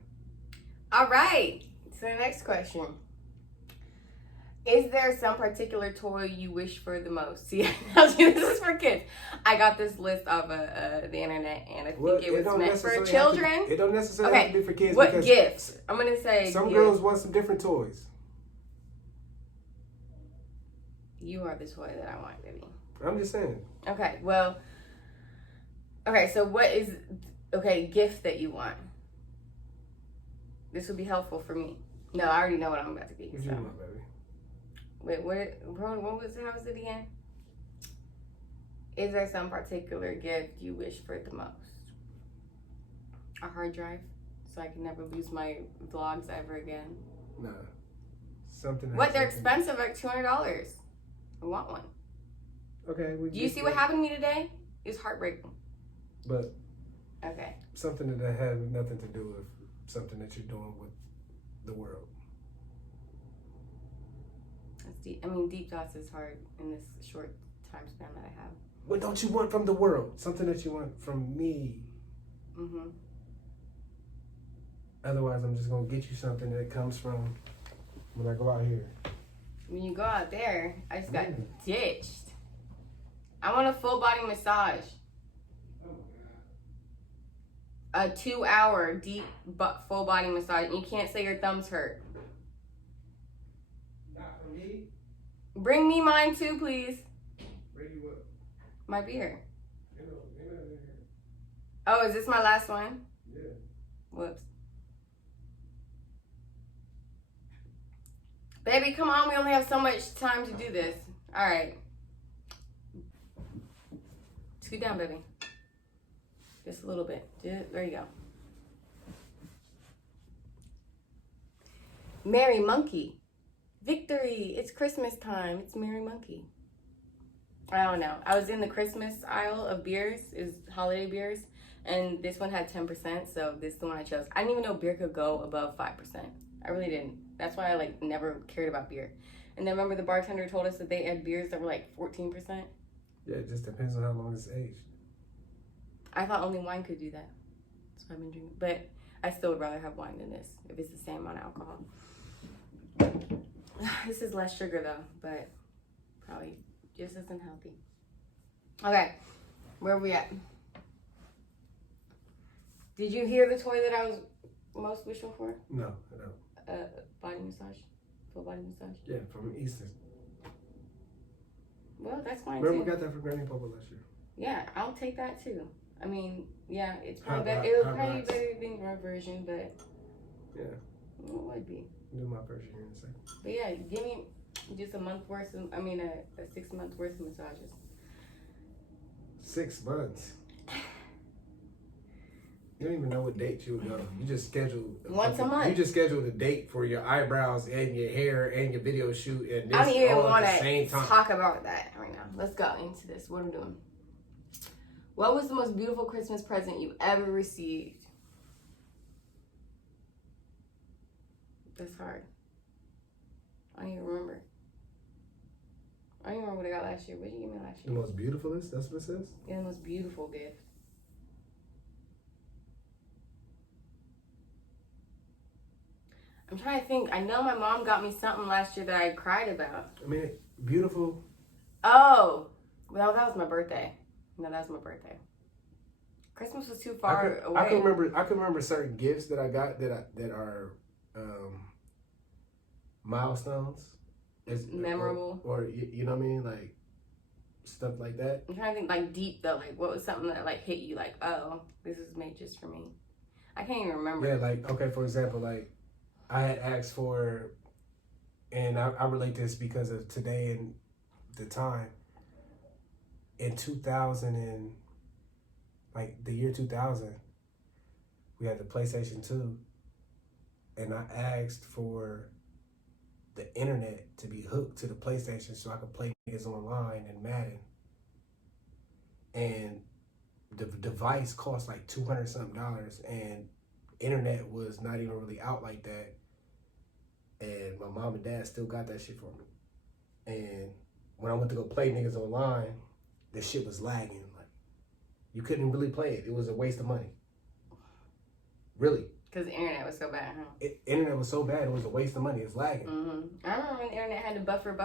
All right, so the next question. Is there some particular toy you wish for the most? See, this is for kids. I got this list off the internet, and I think it was meant for children. It don't necessarily have to be for kids. What gifts? I'm going to say some girls want some different toys. You are the toy that I want, baby. I'm just saying. Okay, well, so what is, gift that you want? This would be helpful for me. No, I already know what I'm about to get you. What you want, baby? Wait, what was it? How was it again? Is there some particular gift you wish for the most? A hard drive, so I can never lose my vlogs ever again. Nah. Something. What? They're expensive, like $200. I want one. Okay. Do you see what happened to me today? It was heartbreaking. But. Okay. Something that had nothing to do with something that you're doing with the world. Deep. I mean, deep thoughts is hard in this short time span that I have. What don't you want from the world? Something that you want from me. Mm-hmm. Otherwise, I'm just going to get you something that comes from when I go out here. When you go out there, I just got ditched. I want a full body massage. Oh, my God. A 2-hour deep full body massage. And you can't say your thumbs hurt. Bring me mine too, please. Bring you what? My beer. You know, oh, is this my last one? Yeah. Whoops. Baby, come on. We only have so much time to do this. All right. Scoot down, baby. Just a little bit. There you go. Merry Monkey. Victory! It's Christmas time. It's Merry Monkey. I don't know. I was in the Christmas aisle of beers. It was holiday beers. And this one had 10%. So this is the one I chose. I didn't even know beer could go above 5%. I really didn't. That's why I never cared about beer. And then remember the bartender told us that they had beers that were 14%? Yeah, it just depends on how long it's aged. I thought only wine could do that. That's what I've been drinking. But I still would rather have wine than this if it's the same amount of alcohol. This is less sugar though, but probably just as unhealthy. Okay, where are we at? Did you hear the toy that I was most wishful for? No, I don't. Body massage, full body massage. Yeah, from Easton. Well, that's fine Remember too. we got that for Granny Papa last year. Yeah, I'll take that too. I mean, yeah, it's probably better. It'll probably be better than my version, but yeah, it would be. Do my version here in a second. But yeah, give me Just a month worth of, a 6 month worth of massages. 6 months. You don't even know what date you would go. You just scheduled once a month. You just scheduled a date for your eyebrows and your hair and your video shoot and this I don't even all want at the same to time. talk about that right now. Let's go into this. What I'm doing. What was the most beautiful Christmas present you ever received? That's hard. I don't even remember. I don't even remember what I got last year. What did you give me last The year? most beautifulest? That's what it says? Yeah, the most beautiful gift. I'm trying to think. I know my mom got me something last year that I cried about. I mean, beautiful. Oh, well, that was my birthday. No, that was my birthday. Christmas was too far away. I can remember certain gifts that I got that are milestones. It's memorable. Or you know what I mean? Like stuff like that. I'm trying to think like deep though. Like what was something that like hit you? Like, oh, this is made just for me. I can't even remember. Yeah, like okay, for example, like I had asked for, and I relate this because of today and the time. In 2000 and like the year 2000, we had the PlayStation 2, and I asked for the internet to be hooked to the PlayStation so I could play games online and Madden. And the device cost like $200 something, and internet was not even really out like that. And my mom and dad still got that shit for me. And when I went to go play niggas online, the shit was lagging. Like you couldn't really play it. It was a waste of money. Really. Because the internet was so bad, huh? Internet was so bad, it was a waste of money. It's lagging. Mm-hmm. I remember when the internet had to buffer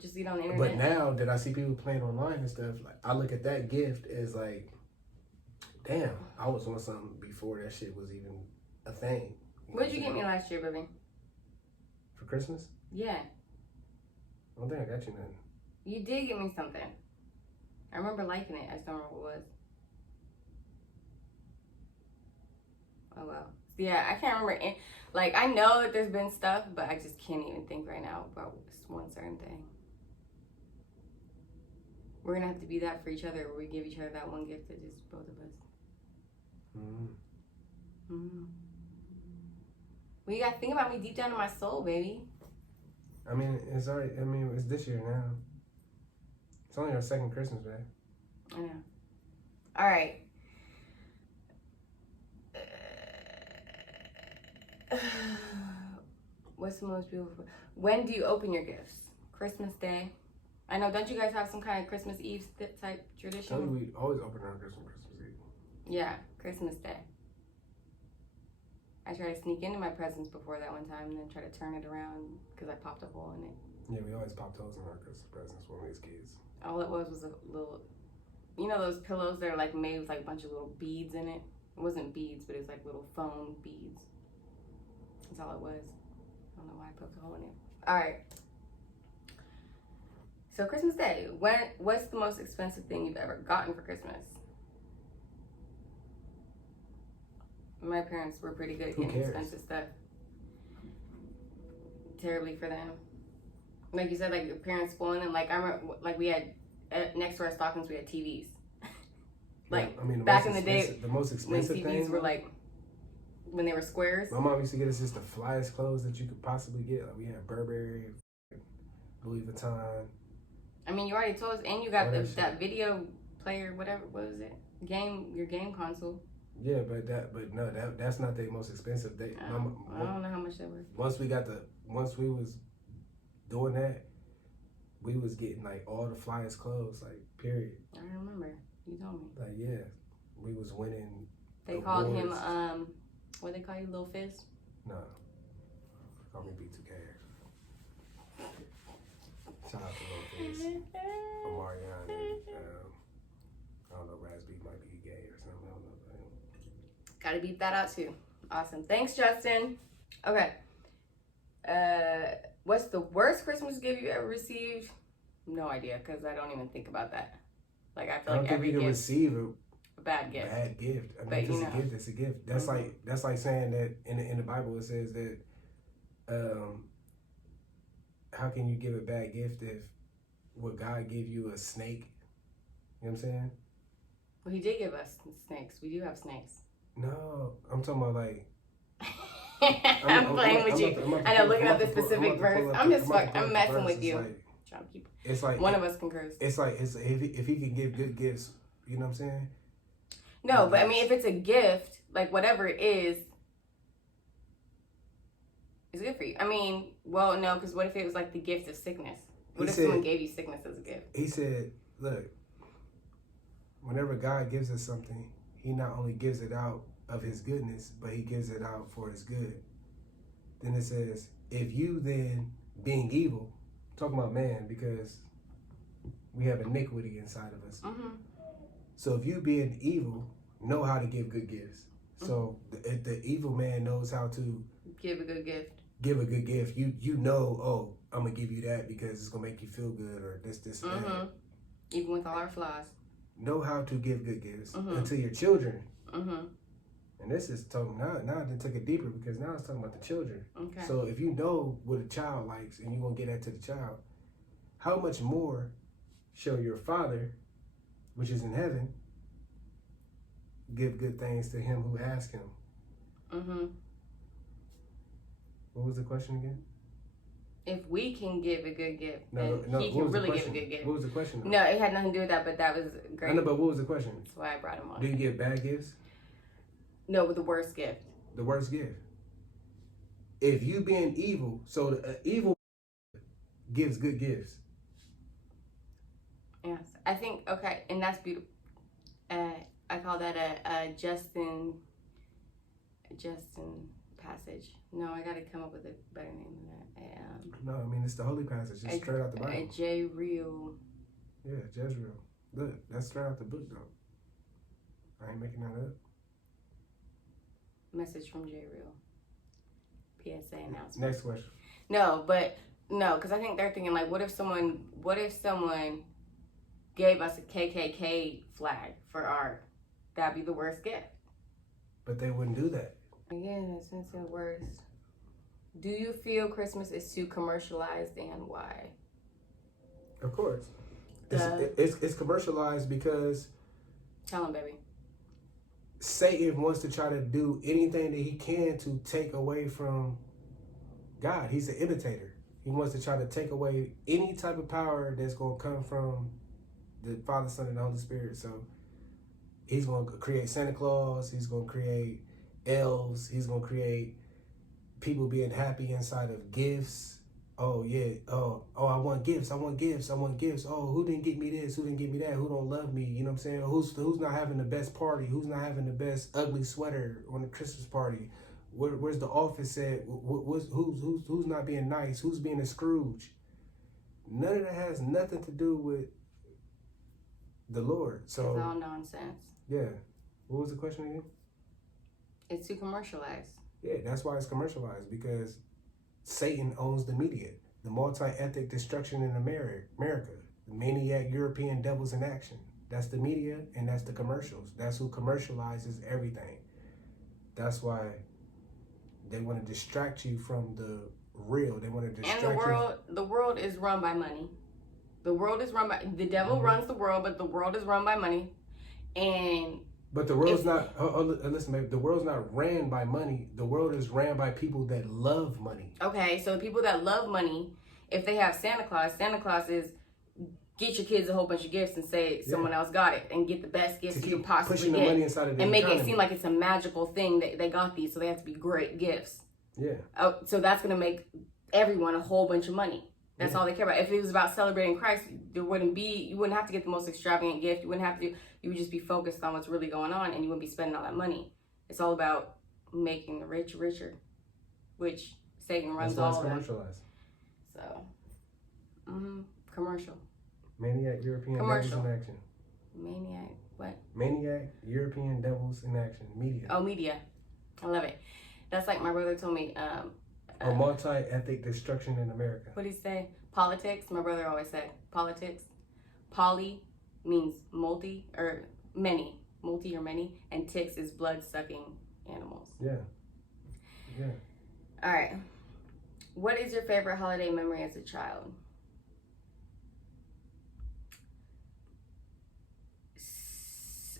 just to get on the internet. But now that I see people playing online and stuff, like I look at that gift as like, damn, I was on something before that shit was even a thing. What did you get me last year, baby? For Christmas? Yeah. I don't think I got you nothing. You did get me something. I remember liking it. I just don't remember what it was. Oh, well. Yeah, I can't remember. Like, I know that there's been stuff, but I just can't even think right now about one certain thing. We're going to have to be that for each other, where we give each other that one gift that just both of us. Well, you got to think about me deep down in my soul, baby. I mean, it's already, it's this year now. It's only our second Christmas, babe. I know. All right. What's the most beautiful? When do you open your gifts? Christmas Day. I know. Don't you guys have some kind of Christmas Eve type tradition? Tell you, we always open on Christmas Eve. Yeah, Christmas Day. I tried to sneak into my presents before that one time and then try to turn it around because I popped a hole in it. Yeah, we always popped holes in our Christmas presents when we was kids. All it was a little, you know those pillows that are like made with like a bunch of little beads in it? It wasn't beads, but it was like little foam beads. That's all it was. I don't know why I poked a hole in it. All right. So Christmas Day, what's the most expensive thing you've ever gotten for Christmas? My parents were pretty good at getting expensive stuff. Terribly for them. Like you said, like your parents spoiling them. Like I remember, like we had next to our stockings, we had TVs. Like yeah, I mean, back in the day, the most expensive when TVs were like when they were squares. My mom used to get us just the flyest clothes that you could possibly get. Like we had Burberry, Louis Vuitton. I mean, you already told us, and you got that video player, whatever. What was it? Your game console. Yeah, but that's not the most expensive. I don't know how much that was. Once we was doing that, we was getting like all the flyest clothes, like period. I remember you told me. Like yeah, we was winning. They called him what they call you, Lil Fizz? No, call me B2K. Shout out to Lil Fizz, Omarion, and I don't know, Raspy might be gay or something. I don't know. Gotta beat that out too. Awesome. Thanks, Justin. Okay. What's the worst Christmas gift you ever received? No idea, because I don't even think about that. Like I feel like every gift receive a bad gift. Bad gift. I mean, but, it's a gift. It's a gift. That's like saying that in the Bible it says that how can you give a bad gift if would God give you a snake? You know what I'm saying? Well, he did give us snakes. We do have snakes. No, I'm talking about like. I'm playing with you. I know, looking up the specific verse. I'm messing with you. Like, trying to keep. It's like one of us can curse. It's like if he can give good gifts, you know what I'm saying? No, but I mean, if it's a gift, like whatever it is good for you. I mean, well, no, because what if it was like the gift of sickness? What if someone gave you sickness as a gift? He said, look, whenever God gives us something, he not only gives it out of his goodness, but he gives it out for his good. Then it says, if you then, being evil, talking about man, because we have iniquity inside of us. Mm-hmm. So if you being evil, know how to give good gifts. Mm-hmm. So if the evil man knows how to give a good gift, you know, oh, I'm gonna give you that because it's gonna make you feel good, or this and that. Even with all our flaws. Know how to give good gifts mm-hmm. unto your children. Mm-hmm. And this is talking now I didn't take it deeper because now it's talking about the children. Okay. So if you know what a child likes and you're gonna get that to the child, how much more shall your Father, which is in heaven, give good things to him who asks him? Mm-hmm. What was the question again? If we can give a good gift, no, he can really give a good gift. What was the question? No, it had nothing to do with that, but that was great. I know, but what was the question? That's why I brought him on. Do you give bad gifts? No, with the worst gift. The worst gift. If you being evil, so the evil gives good gifts. Yes, I think, okay, and that's beautiful. I call that a Justin passage. No, I got to come up with a better name than that. No, I mean, it's the holy passage. It's straight out the Bible. A J-Real. Yeah, Jezreel. Look, that's straight out the book, though. I ain't making that up. Message from J-Real. PSA announcement. Next question. No, because I think they're thinking, like, what if someone gave us a KKK flag for our, that'd be the worst gift. But they wouldn't do that. Again, it's been the worst. Do you feel Christmas is too commercialized, and why? Of course. It's commercialized because... Tell him, baby. Satan wants to try to do anything that he can to take away from God. He's an imitator. He wants to try to take away any type of power that's going to come from the Father, Son, and the Holy Spirit. So he's going to create Santa Claus. He's going to create elves. He's going to create people being happy inside of gifts. Oh, yeah. Oh, I want gifts. Oh, who didn't get me this? Who didn't get me that? Who don't love me? You know what I'm saying? Who's not having the best party? Who's not having the best ugly sweater on the Christmas party? Where's the office at? Who's not being nice? Who's being a Scrooge? None of that has nothing to do with the Lord. So it's all nonsense. Yeah. What was the question again? It's too commercialized. Yeah, that's why it's commercialized, because Satan owns the media, the multi-ethnic destruction in America, the maniac European devils in action. That's the media, and that's the commercials. That's who commercializes everything. That's why they want to distract you from the real. They want to distract you. And the world is run by money. The world is run by, the devil runs the world, but the world is run by money. But the world's listen, babe, the world's not ran by money. The world is ran by people that love money. Okay, so people that love money, if they have Santa Claus is get your kids a whole bunch of gifts and say someone else got it, and get the best gifts you can possibly pushing get. The money inside of the and make economy. It seem like it's a magical thing that they got these, so they have to be great gifts. Yeah. Oh, so that's going to make everyone a whole bunch of money. That's all they care about. If it was about celebrating Christ, you wouldn't have to get the most extravagant gift. You would just be focused on what's really going on, and you wouldn't be spending all that money. It's all about making the rich richer, which Satan runs all of that. Commercialized. So, commercial. Maniac European devils in action. Maniac, what? Maniac European devils in action. Media. Oh, media. I love it. That's like my brother told me, or multi-ethnic destruction in America. What did he say? Politics. My brother always said politics. Poly means multi or many. Multi or many. And ticks is blood-sucking animals. Yeah. Yeah. All right. What is your favorite holiday memory as a child?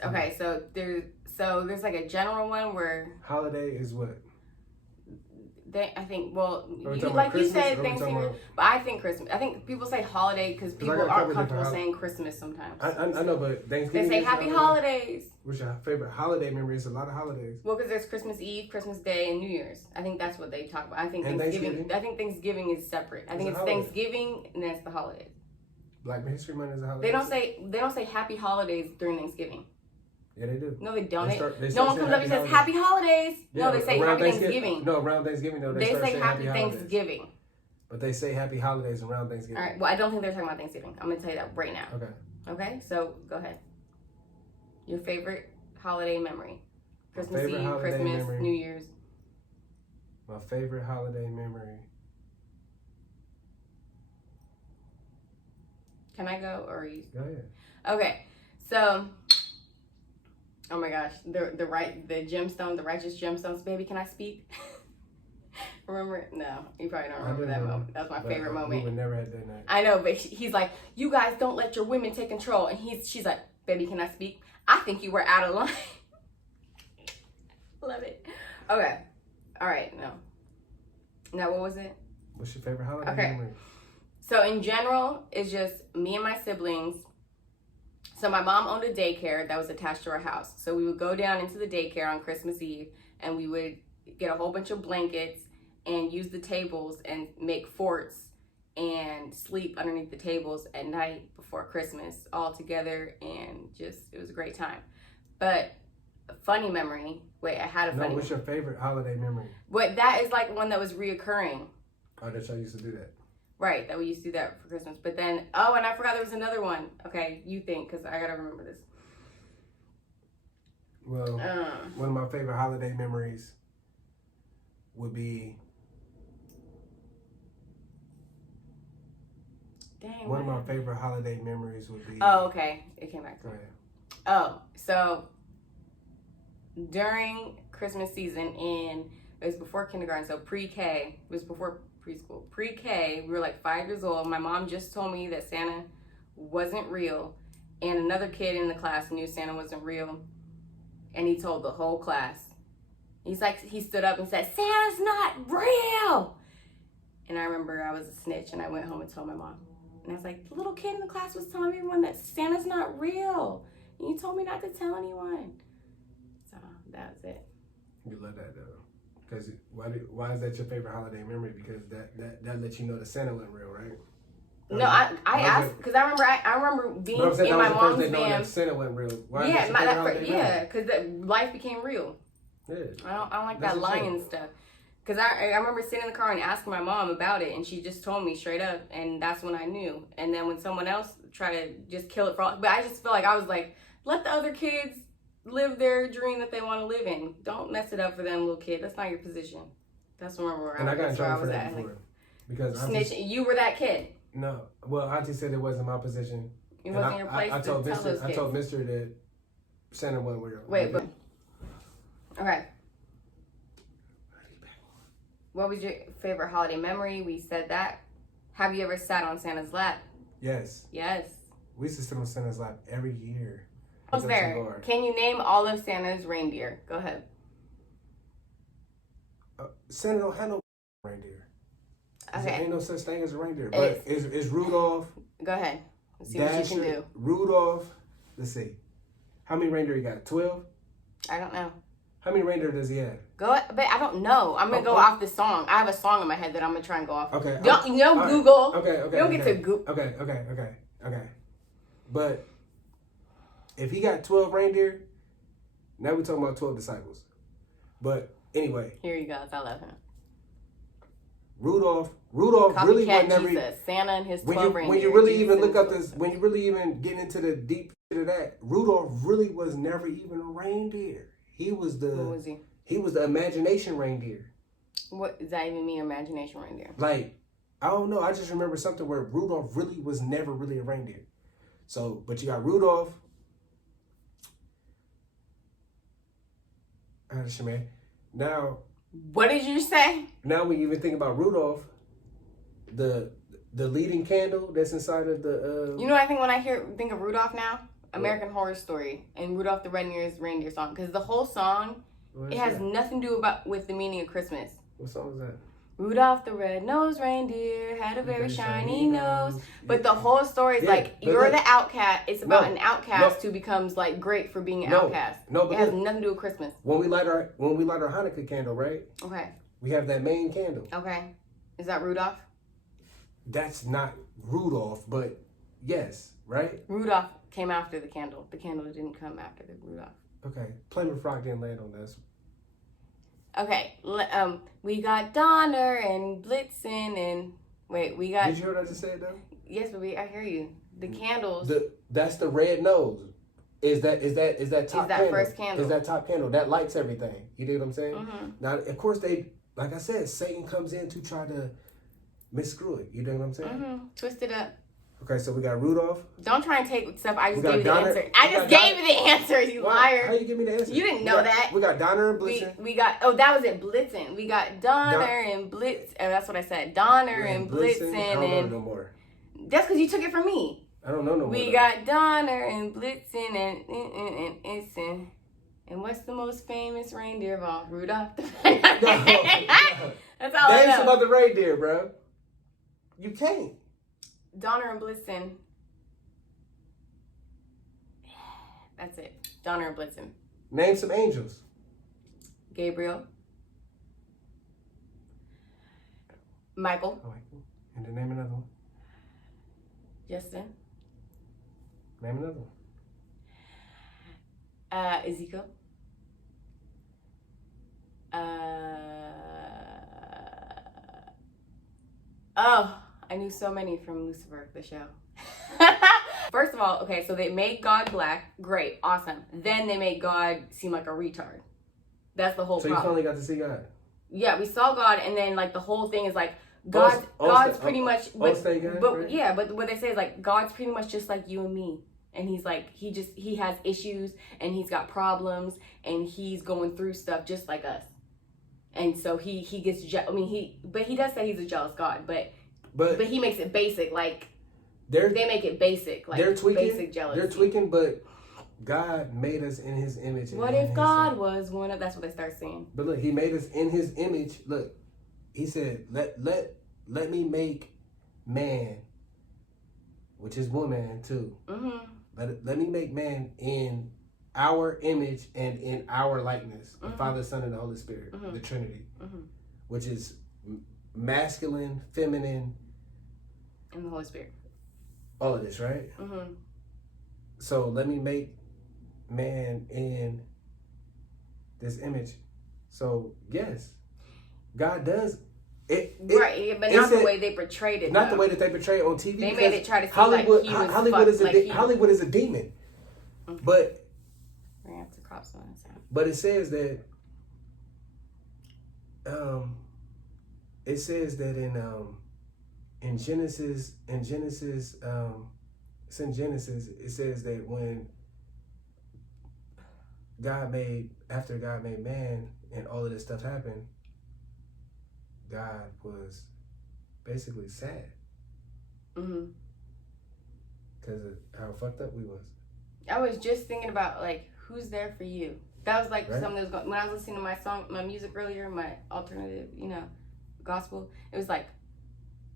Okay, so there's like a general one where holiday is what? I think, well, like you said Thanksgiving, but I think Christmas. I think people say holiday because people aren't comfortable saying Christmas sometimes. I know, but Thanksgiving. They say Happy Holidays. What's your favorite holiday memory? It's a lot of holidays. Well, because there's Christmas Eve, Christmas Day, and New Year's. I think that's what they talk about. I think Thanksgiving is separate. I think it's Thanksgiving and that's the holidays. Black History Month is a holiday. They don't say Happy Holidays during Thanksgiving. Yeah, they do. No, they don't. They no one comes up and says Happy Holidays. Yeah, no, they say Happy Thanksgiving. No, around Thanksgiving, though. They say Happy Thanksgiving. Holidays. But they say Happy Holidays around Thanksgiving. All right. Well, I don't think they're talking about Thanksgiving. I'm going to tell you that right now. Okay. Okay? So, go ahead. Your favorite holiday memory. Christmas Eve, Christmas, New Year's. My favorite holiday memory. Can I go or are you? Go ahead. Okay. So... Oh my gosh, the gemstone, the righteous gemstones, baby, can I speak? Remember? No, you probably don't remember that moment. That was my favorite moment. We would never have that night. I know, but he's like, you guys don't let your women take control. And she's like, baby, can I speak? I think you were out of line. Love it. Okay. All right, no. Now, what was it? What's your favorite holiday memory? So in general, it's just me and my siblings. So my mom owned a daycare that was attached to our house. So we would go down into the daycare on Christmas Eve and we would get a whole bunch of blankets and use the tables and make forts and sleep underneath the tables at night before Christmas all together, and just, it was a great time. But a funny memory, I had a funny memory. What's your favorite holiday memory? That is like one that was reoccurring. Oh, that's how you used to do that. Right, that we used to do that for Christmas. But then, oh, and I forgot there was another one. Okay, you think, because I got to remember this. Well, one of my favorite holiday memories would be... Dang, one of my favorite holiday memories would be... Oh, okay. It came back to me. Go ahead. Oh, so during Christmas season it was before kindergarten, so pre-K, it was before preschool. Pre-K, we were like 5 years old. My mom just told me that Santa wasn't real, and another kid in the class knew Santa wasn't real, and he told the whole class. He stood up and said, Santa's not real! And I remember I was a snitch, and I went home and told my mom. And I was like, the little kid in the class was telling everyone that Santa's not real. And you told me not to tell anyone. So that was it. You love that though. Because why is that your favorite holiday memory? Because that lets you know that Santa wasn't real, right? No, I asked because I remember being in my mom's van. Santa wasn't real. Why because life became real. Yeah. I don't like that lying stuff. Because I remember sitting in the car and asking my mom about it, and she just told me straight up, and that's when I knew. And then when someone else tried to just kill it for all, but I just feel like I was like, let the other kids live their dream that they want to live in. Don't mess it up for them, little kid. That's not your position. That's where I got in trouble for that before. Because you were that kid. No, well, I just said it wasn't my position. It wasn't your place. I told Mister that Santa wasn't real. Wait, but okay. What was your favorite holiday memory? We said that. Have you ever sat on Santa's lap? Yes. Yes. We used to sit on Santa's lap every year. Almost there. Can you name all of Santa's reindeer? Go ahead. Santa don't have no reindeer. Okay. There ain't no such thing as a reindeer. But it's Rudolph. Go ahead. Let's see Dasher, what you can do. Rudolph. Let's see. How many reindeer you got? 12? I don't know. How many reindeer does he have? But I don't know. I'm gonna go off the song. I have a song in my head that I'm gonna try and go off. Okay. Don't Google. Okay. You don't get to Google. Okay. But if he got 12 reindeer, now we're talking about 12 disciples. But anyway. Here you go. I love him. Rudolph really was never. Jesus. Santa and his 12 reindeer. When you really even look up this, when you really even get into the deep shit of that, Rudolph really was never even a reindeer. He was the. What was he? He was the imagination reindeer. What does that even mean, imagination reindeer? Like, I don't know. I just remember something where Rudolph really was never really a reindeer. So, but you got Rudolph. Now, what did you say? Now, when you even think about Rudolph, the leading candle that's inside of the. You know, I think when I think of Rudolph now, American Horror Story and Rudolph the Red-Nosed Reindeer song, because the whole song, it has nothing to do with the meaning of Christmas. What song is that? Rudolph the red-nosed reindeer had a very shiny nose. But the whole story is like, you're the outcast. It's about an outcast who becomes like great for being an outcast. No, but it has nothing to do with Christmas. When we light our Hanukkah candle, right? Okay. We have that main candle. Okay. Is that Rudolph? That's not Rudolph, but yes, right? Rudolph came after the candle. The candle didn't come after the Rudolph. Okay. Plymouth Rock didn't land on this. Okay, we got Donner and Blitzen and we got. Did you hear what I just said though? Yes, but I hear you. The candles. That's the red nose. Is that top candle? First candle? Is that top candle that lights everything? You dig what I'm saying? Mm-hmm. Now, of course, like I said, Satan comes in to try to misscrew it. You dig what I'm saying? Mm-hmm. Twist it up. Okay, so we got Rudolph. Don't try and take stuff. I just gave you the answer. I just gave you the answer, you liar. How you give me the answer? You didn't know that. We got Donner and Blitzen. We got, that was it, Blitzen. We got Donner and Blitz. That's what I said. Donner and Blitzen. I don't know no more. That's because you took it from me. I don't know no more. We got Donner and Blitzen and Itzen. And what's the most famous reindeer of all? Rudolph. That's all I know. Name some other reindeer, bro. You can't. Donner and Blitzen. That's it. Donner and Blitzen. Name some angels. Gabriel. Michael. Oh, and then name another one. Justin. Name another one. Ezekiel. I knew so many from Lucifer, the show. First of all, okay, so they made God black. Great, awesome. Then they made God seem like a retard. That's the whole problem. So you finally got to see God? Yeah, we saw God, and then like the whole thing is like God's pretty much. But what they say is like God's pretty much just like you and me. And he's like, he has issues and he's got problems and he's going through stuff just like us. And so he gets, but he does say he's a jealous God, but he makes it basic, like they make it basic, like they're tweaking, basic jealousy. They're tweaking, but God made us in his image. What if God was one of, that's what they start saying. But look, he made us in his image. Look, he said, let me make man, which is woman too. Mm-hmm. Let me make man in our image and in our likeness, the Father, Son, and the Holy Spirit, the Trinity, which is masculine, feminine, and the Holy Spirit. All of this, right? So let me make man in this image. So yes, God does it. Right, but not the way they portrayed it. Not the way that they portray it on TV. They made it try to seem Hollywood, like he was Hollywood is a demon. But we're gonna have to crop some of this out. But it says that in Genesis it says that when after God made man and all of this stuff happened, God was basically sad because of how fucked up we was. I was just thinking about like who's there for you. That was like something that was going when I was listening to my music earlier, my alternative, gospel. It was like,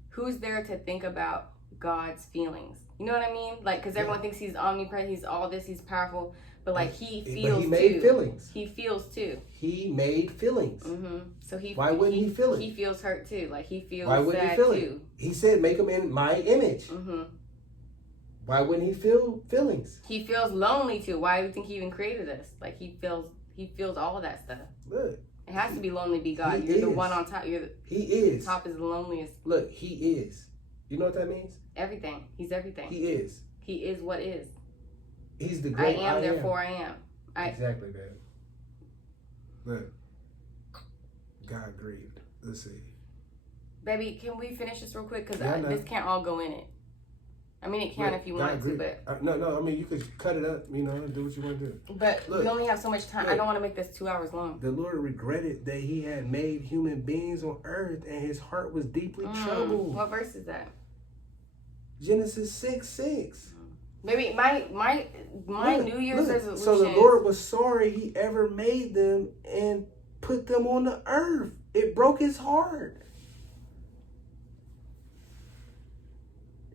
who's there to think about God's feelings? You know what I mean? Like, because everyone thinks he's omnipresent, he's all this, he's powerful, but like he feels but he made too. Feelings. He feels too. He made feelings. So why wouldn't he feel it? He feels hurt too. Like he feels why wouldn't sad he feel too. It? He said, "Make him in my image." Why wouldn't he feel feelings? He feels lonely too. Why do you think he even created us? Like he feels all of that stuff. Look, it has to be lonely to be God. You're the one on top. He is. Top is the loneliest. Look, he is. You know what that means? Everything. He's everything. He is. He is what is. He's the great I am, therefore I am. Exactly, babe. Look, God grieved. Let's see. Baby, can we finish this real quick? Because this can't all go in it. I mean, it can if you want to, but... No, I mean, you could cut it up, you know, and do what you want to do. But look, we only have so much time. Look, I don't want to make this 2 hours long. The Lord regretted that he had made human beings on earth, and his heart was deeply troubled. What verse is that? Genesis 6:6. Maybe my New Year's resolution. So the Lord was sorry he ever made them and put them on the earth. It broke his heart.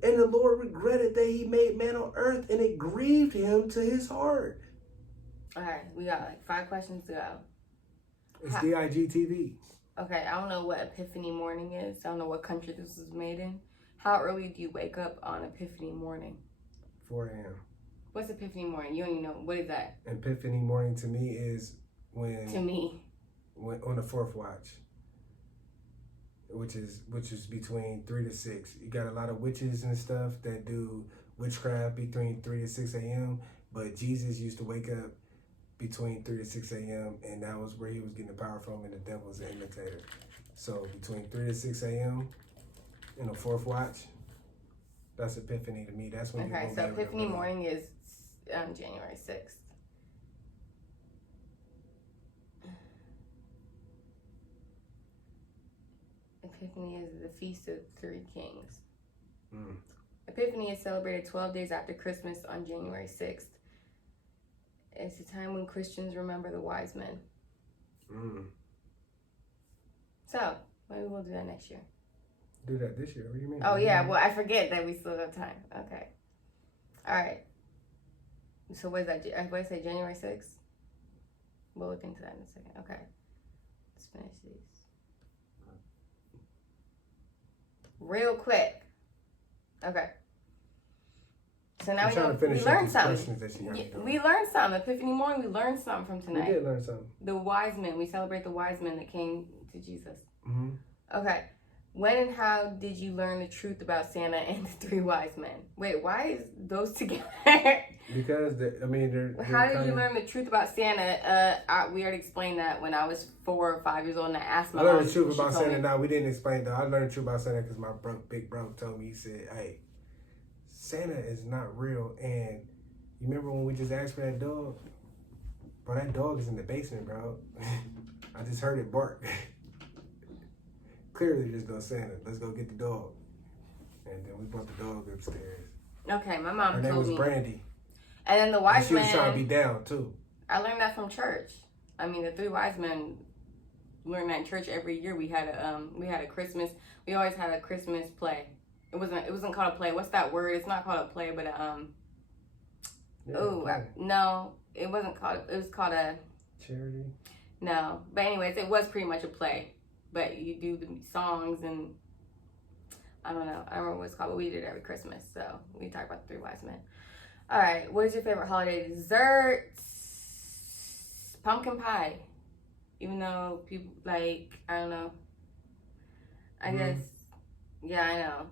And the Lord regretted that he made man on earth, and it grieved him to his heart. All right, we got like 5 questions to go. It's DIGTV. Okay, I don't know what Epiphany morning is. I don't know what country this was made in. How early do you wake up on Epiphany morning? 4 a.m. What's Epiphany morning? You don't even know. What is that? Epiphany morning to me is when... To me. When, on the 4th watch. Which is between 3 to 6. You got a lot of witches and stuff that do witchcraft between 3 to 6 a.m. But Jesus used to wake up between 3 to 6 a.m. and that was where he was getting the power from, and the devil was an imitator. So between 3 to 6 a.m. in the 4th watch, that's Epiphany to me. That's when. Okay, so Epiphany morning is January 6th. Epiphany is the Feast of Three Kings. Epiphany is celebrated 12 days after Christmas on January 6th. It's a time when Christians remember the wise men. So, maybe we'll do that next year. Do that this year? What do you mean? Oh, yeah. Well, I forget that we still have time. Okay. All right. So, what is that? What did I say? January 6th? We'll look into that in a second. Okay. Let's finish these. Real quick. Okay. So now we learned something. We learned something. Epiphany morning, we learned something from tonight. We did learn something. The wise men. We celebrate the wise men that came to Jesus. Mm-hmm. Okay. When and how did you learn the truth about Santa and the 3 wise men? Wait, why is those together? Because, they're how did you learn the truth about Santa? We already explained that when I was 4 or 5 years old, and I asked my mom. I learned the truth about Santa. No, we didn't explain that. I learned the truth about Santa because my big bro told me, he said, hey, Santa is not real. And you remember when we just asked for that dog? Bro, that dog is in the basement, bro. I just heard it bark. Clearly there's no Santa. Let's go get the dog. And then we brought the dog upstairs. Okay, my mom told me. Her name was Brandy. And then the wise men. She was trying to be down, too. I learned that from church. I mean, the 3 wise men learned that in church every year. We had a Christmas. We always had a Christmas play. It wasn't called a play. What's that word? It's not called a play, but no, it wasn't called. It was called a charity. No, but anyways, it was pretty much a play. But you do the songs and I don't know. I don't remember what it's called, but we did it every Christmas. So we talked about the 3 wise men. All right, what is your favorite holiday desserts? Pumpkin pie. Even though people I don't know. I guess, yeah, I know.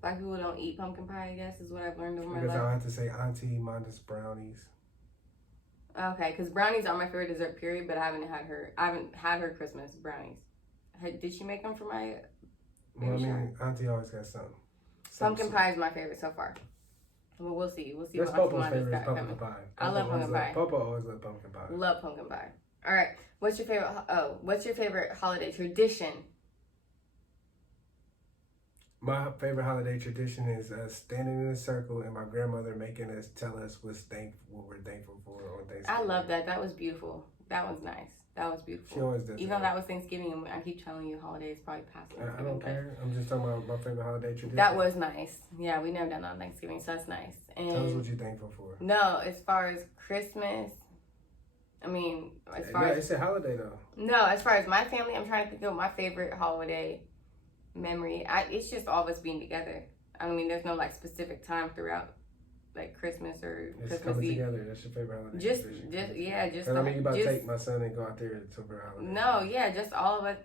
Black people don't eat pumpkin pie, I guess, is what I've learned over my life. Because I have to say auntie minus brownies. Okay, because brownies are my favorite dessert, period, but I haven't had her Christmas brownies. Did she make them for my Well, I mean, auntie always got something. Pumpkin pie is my favorite so far. Well, we'll see. We'll see what Auntie Mine's got coming. Pumpkin pie. I love pumpkin pie. Papa always loved pumpkin pie. Love pumpkin pie. All right. What's your favorite holiday tradition? My favorite holiday tradition is us standing in a circle and my grandmother making us tell us what we're thankful for on Thanksgiving. I love that. That was beautiful. That was nice. That was beautiful. She always does. Even though that was Thanksgiving, and I keep telling you holidays probably past Thanksgiving. I don't care. I'm just talking about my favorite holiday tradition. That was nice. Yeah, we never done that on Thanksgiving, so that's nice. And tell us what you're thankful for. No, as far as Christmas, I mean, as far as... it's a holiday, though. No, as far as my family, I'm trying to think of my favorite holiday memory. It's just all of us being together. I mean, there's no, specific time throughout, Christmas or it's Christmas coming Eve. Together. That's your favorite holiday. Just. And I mean, you about to take my son and go out there to a holiday. No, yeah, just all of us,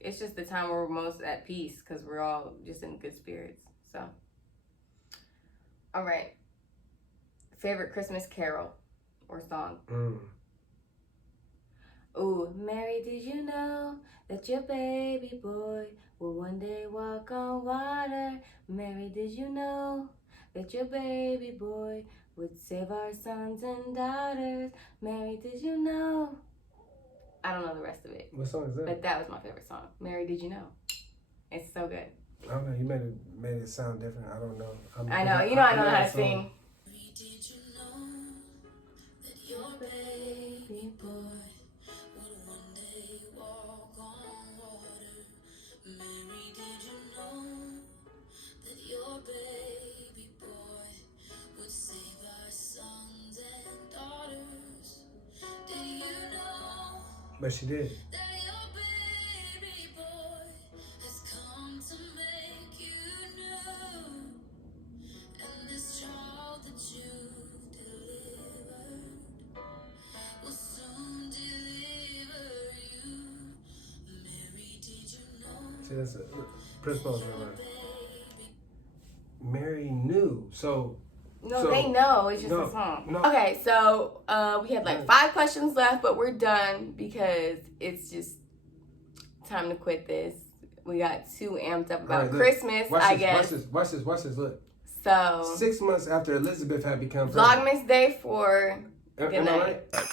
it's just the time where we're most at peace because we're all just in good spirits. So, all right. Favorite Christmas carol or song? Ooh, Mary, did you know that your baby boy will one day walk on water? Mary, did you know that your baby boy would save our sons and daughters. Mary, did you know? I don't know the rest of it. What song is that? But that was my favorite song. Mary, did you know? It's so good. I don't know. You made it sound different. I don't know. I know. You know I know how to sing. Mary, did you know that your baby boy would one day walk on water? Mary, did you know that your baby boy would save our sons and daughters? Did you know But she did. that your baby boy has come to make you new? And this child that you've delivered will soon deliver you. Mary, did you know See, that's a principle. baby? Mary knew. So No, they know. It's just no, a song. no. Okay, so we had like 5 questions left, but we're done because it's just time to quit this. We got too amped up about Alright, look. Christmas, I guess. Watch this. Look. So 6 months after Elizabeth had become Vlogmas Day 4. Am Good I night. right?